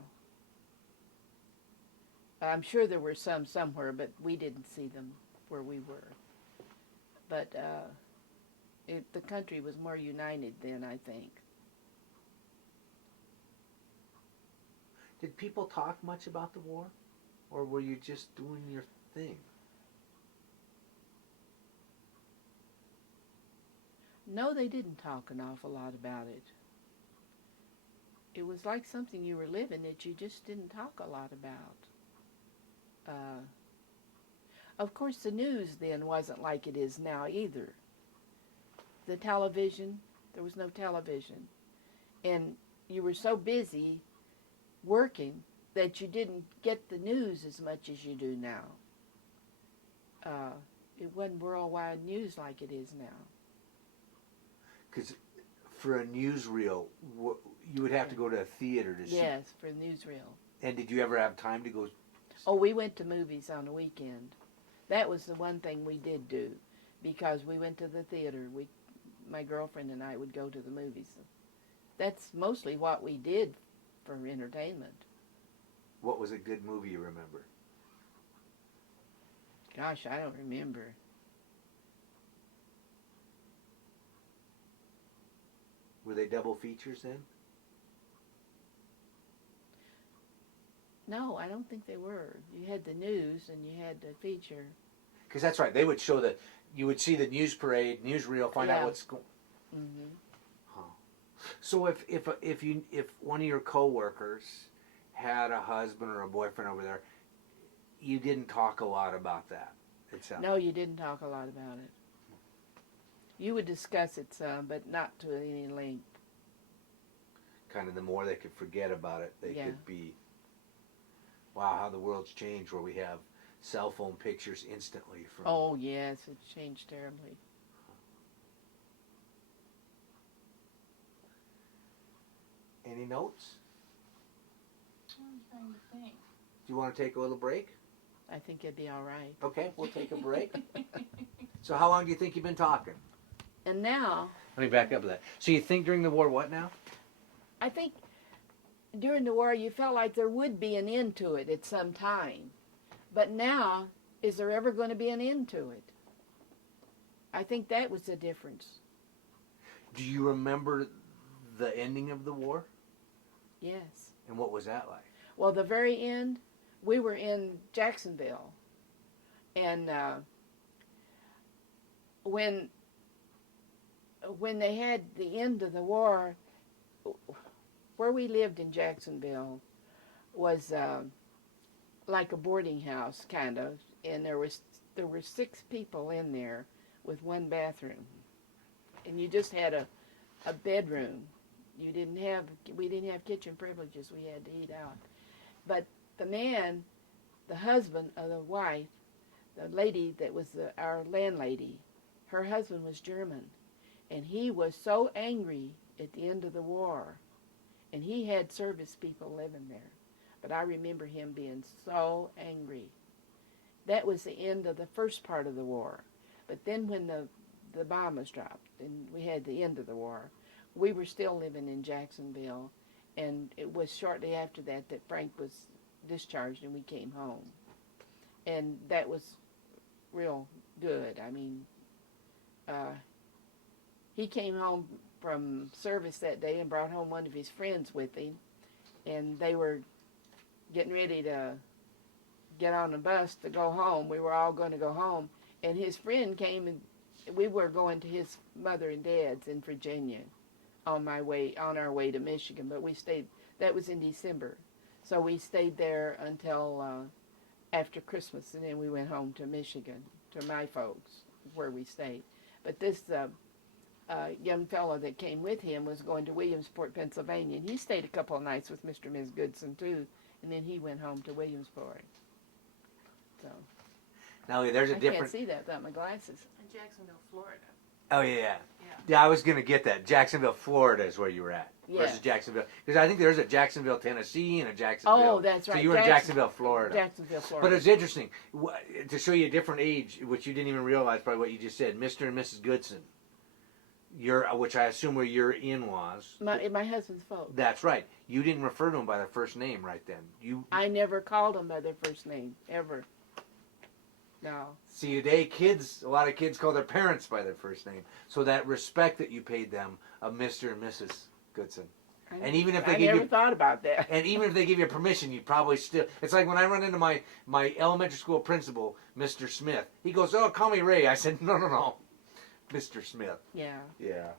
I'm sure there were some somewhere, but we didn't see them where we were. But the country was more united then, I think. Did people talk much about the war? Or were you just doing your thing? No, they didn't talk an awful lot about it. It was like something you were living that you just didn't talk a lot about. Of course, the news then wasn't like it is now either. The television, there was no television. And you were so busy working that you didn't get the news as much as you do now. It wasn't worldwide news like it is now. Because for a newsreel, you would have to go to a theater to see. Yes, for newsreel. And did you ever have time to go? Oh, we went to movies on the weekend. That was the one thing we did do, because we went to the theater. My girlfriend and I would go to the movies. That's mostly what we did for entertainment. What was a good movie you remember? Gosh, I don't remember. Were they double features then? No, I don't think they were. You had the news and you had the feature. Because that's right. They would show you would see the news parade, newsreel, find out what's going. Mm-hmm. Huh. So if one of your coworkers had a husband or a boyfriend over there, you didn't talk a lot about that. No, you didn't talk a lot about it. You would discuss it some, but not to any length. Kind of the more they could forget about it, they could be. Wow, how the world's changed, where we have cell phone pictures instantly from. Oh yes, it's changed terribly. Any notes? I'm trying to think. Do you want to take a little break? I think it'd be all right. Okay, we'll take a break. So how long do you think you've been talking? And now, Let me back up to that. So you think during the war, what now? I think during the war you felt like there would be an end to it at some time. But now, is there ever going to be an end to it? I think that was the difference. Do you remember the ending of the war? Yes. And what was that like? Well, the very end, we were in Jacksonville. And when they had the end of the war, where we lived in Jacksonville was like a boarding house, kind of. And there were 6 people in there with one bathroom. And you just had a bedroom we didn't have kitchen privileges. We had to eat out. But the man, the husband of the wife, the lady that was our landlady, her husband was German, and he was so angry at the end of the war, and he had service people living there. But I remember him being so angry. That was the end of the first part of the war. But then when the bomb was dropped and we had the end of the war, we were still living in Jacksonville, and it was shortly after that Frank was discharged and we came home. And that was real good. I mean, he came home from service that day and brought home one of his friends with him, and they were getting ready to get on the bus to go home. We were all going to go home, and his friend came, and we were going to his mother and dad's in Virginia on our way to Michigan, but we stayed, that was in December, so we stayed there until after Christmas, and then we went home to Michigan, to my folks, where we stayed. But this young fellow that came with him was going to Williamsport, Pennsylvania, and he stayed a couple of nights with Mr. and Ms. Goodson, too, and then he went home to Williamsport. So Now there's a I different. Oh, can't see that without my glasses. In Jacksonville, Florida. Oh yeah. Yeah, I was gonna get that. Jacksonville, Florida is where you were at versus Yes. Jacksonville, because I think there's a Jacksonville, Tennessee, and a Jacksonville. Oh, that's right. So you were in Jacksonville, Florida. Jacksonville, Florida. But it's interesting to show you a different age, which you didn't even realize by what you just said. Mr. and Mrs. Goodson, which I assume were your in-laws. My husband's folks. That's right. You didn't refer to them by their first name right then. I never called them by their first name, ever. No. See, today a lot of kids call their parents by their first name. So that respect that you paid them of Mr. and Mrs. Goodson. And even if they I give never you, thought about that. and even if they give you permission, you probably still. It's like when I run into my elementary school principal, Mr. Smith. He goes, "Oh, call me Ray." I said, "No, Mr. Smith." Yeah. Yeah.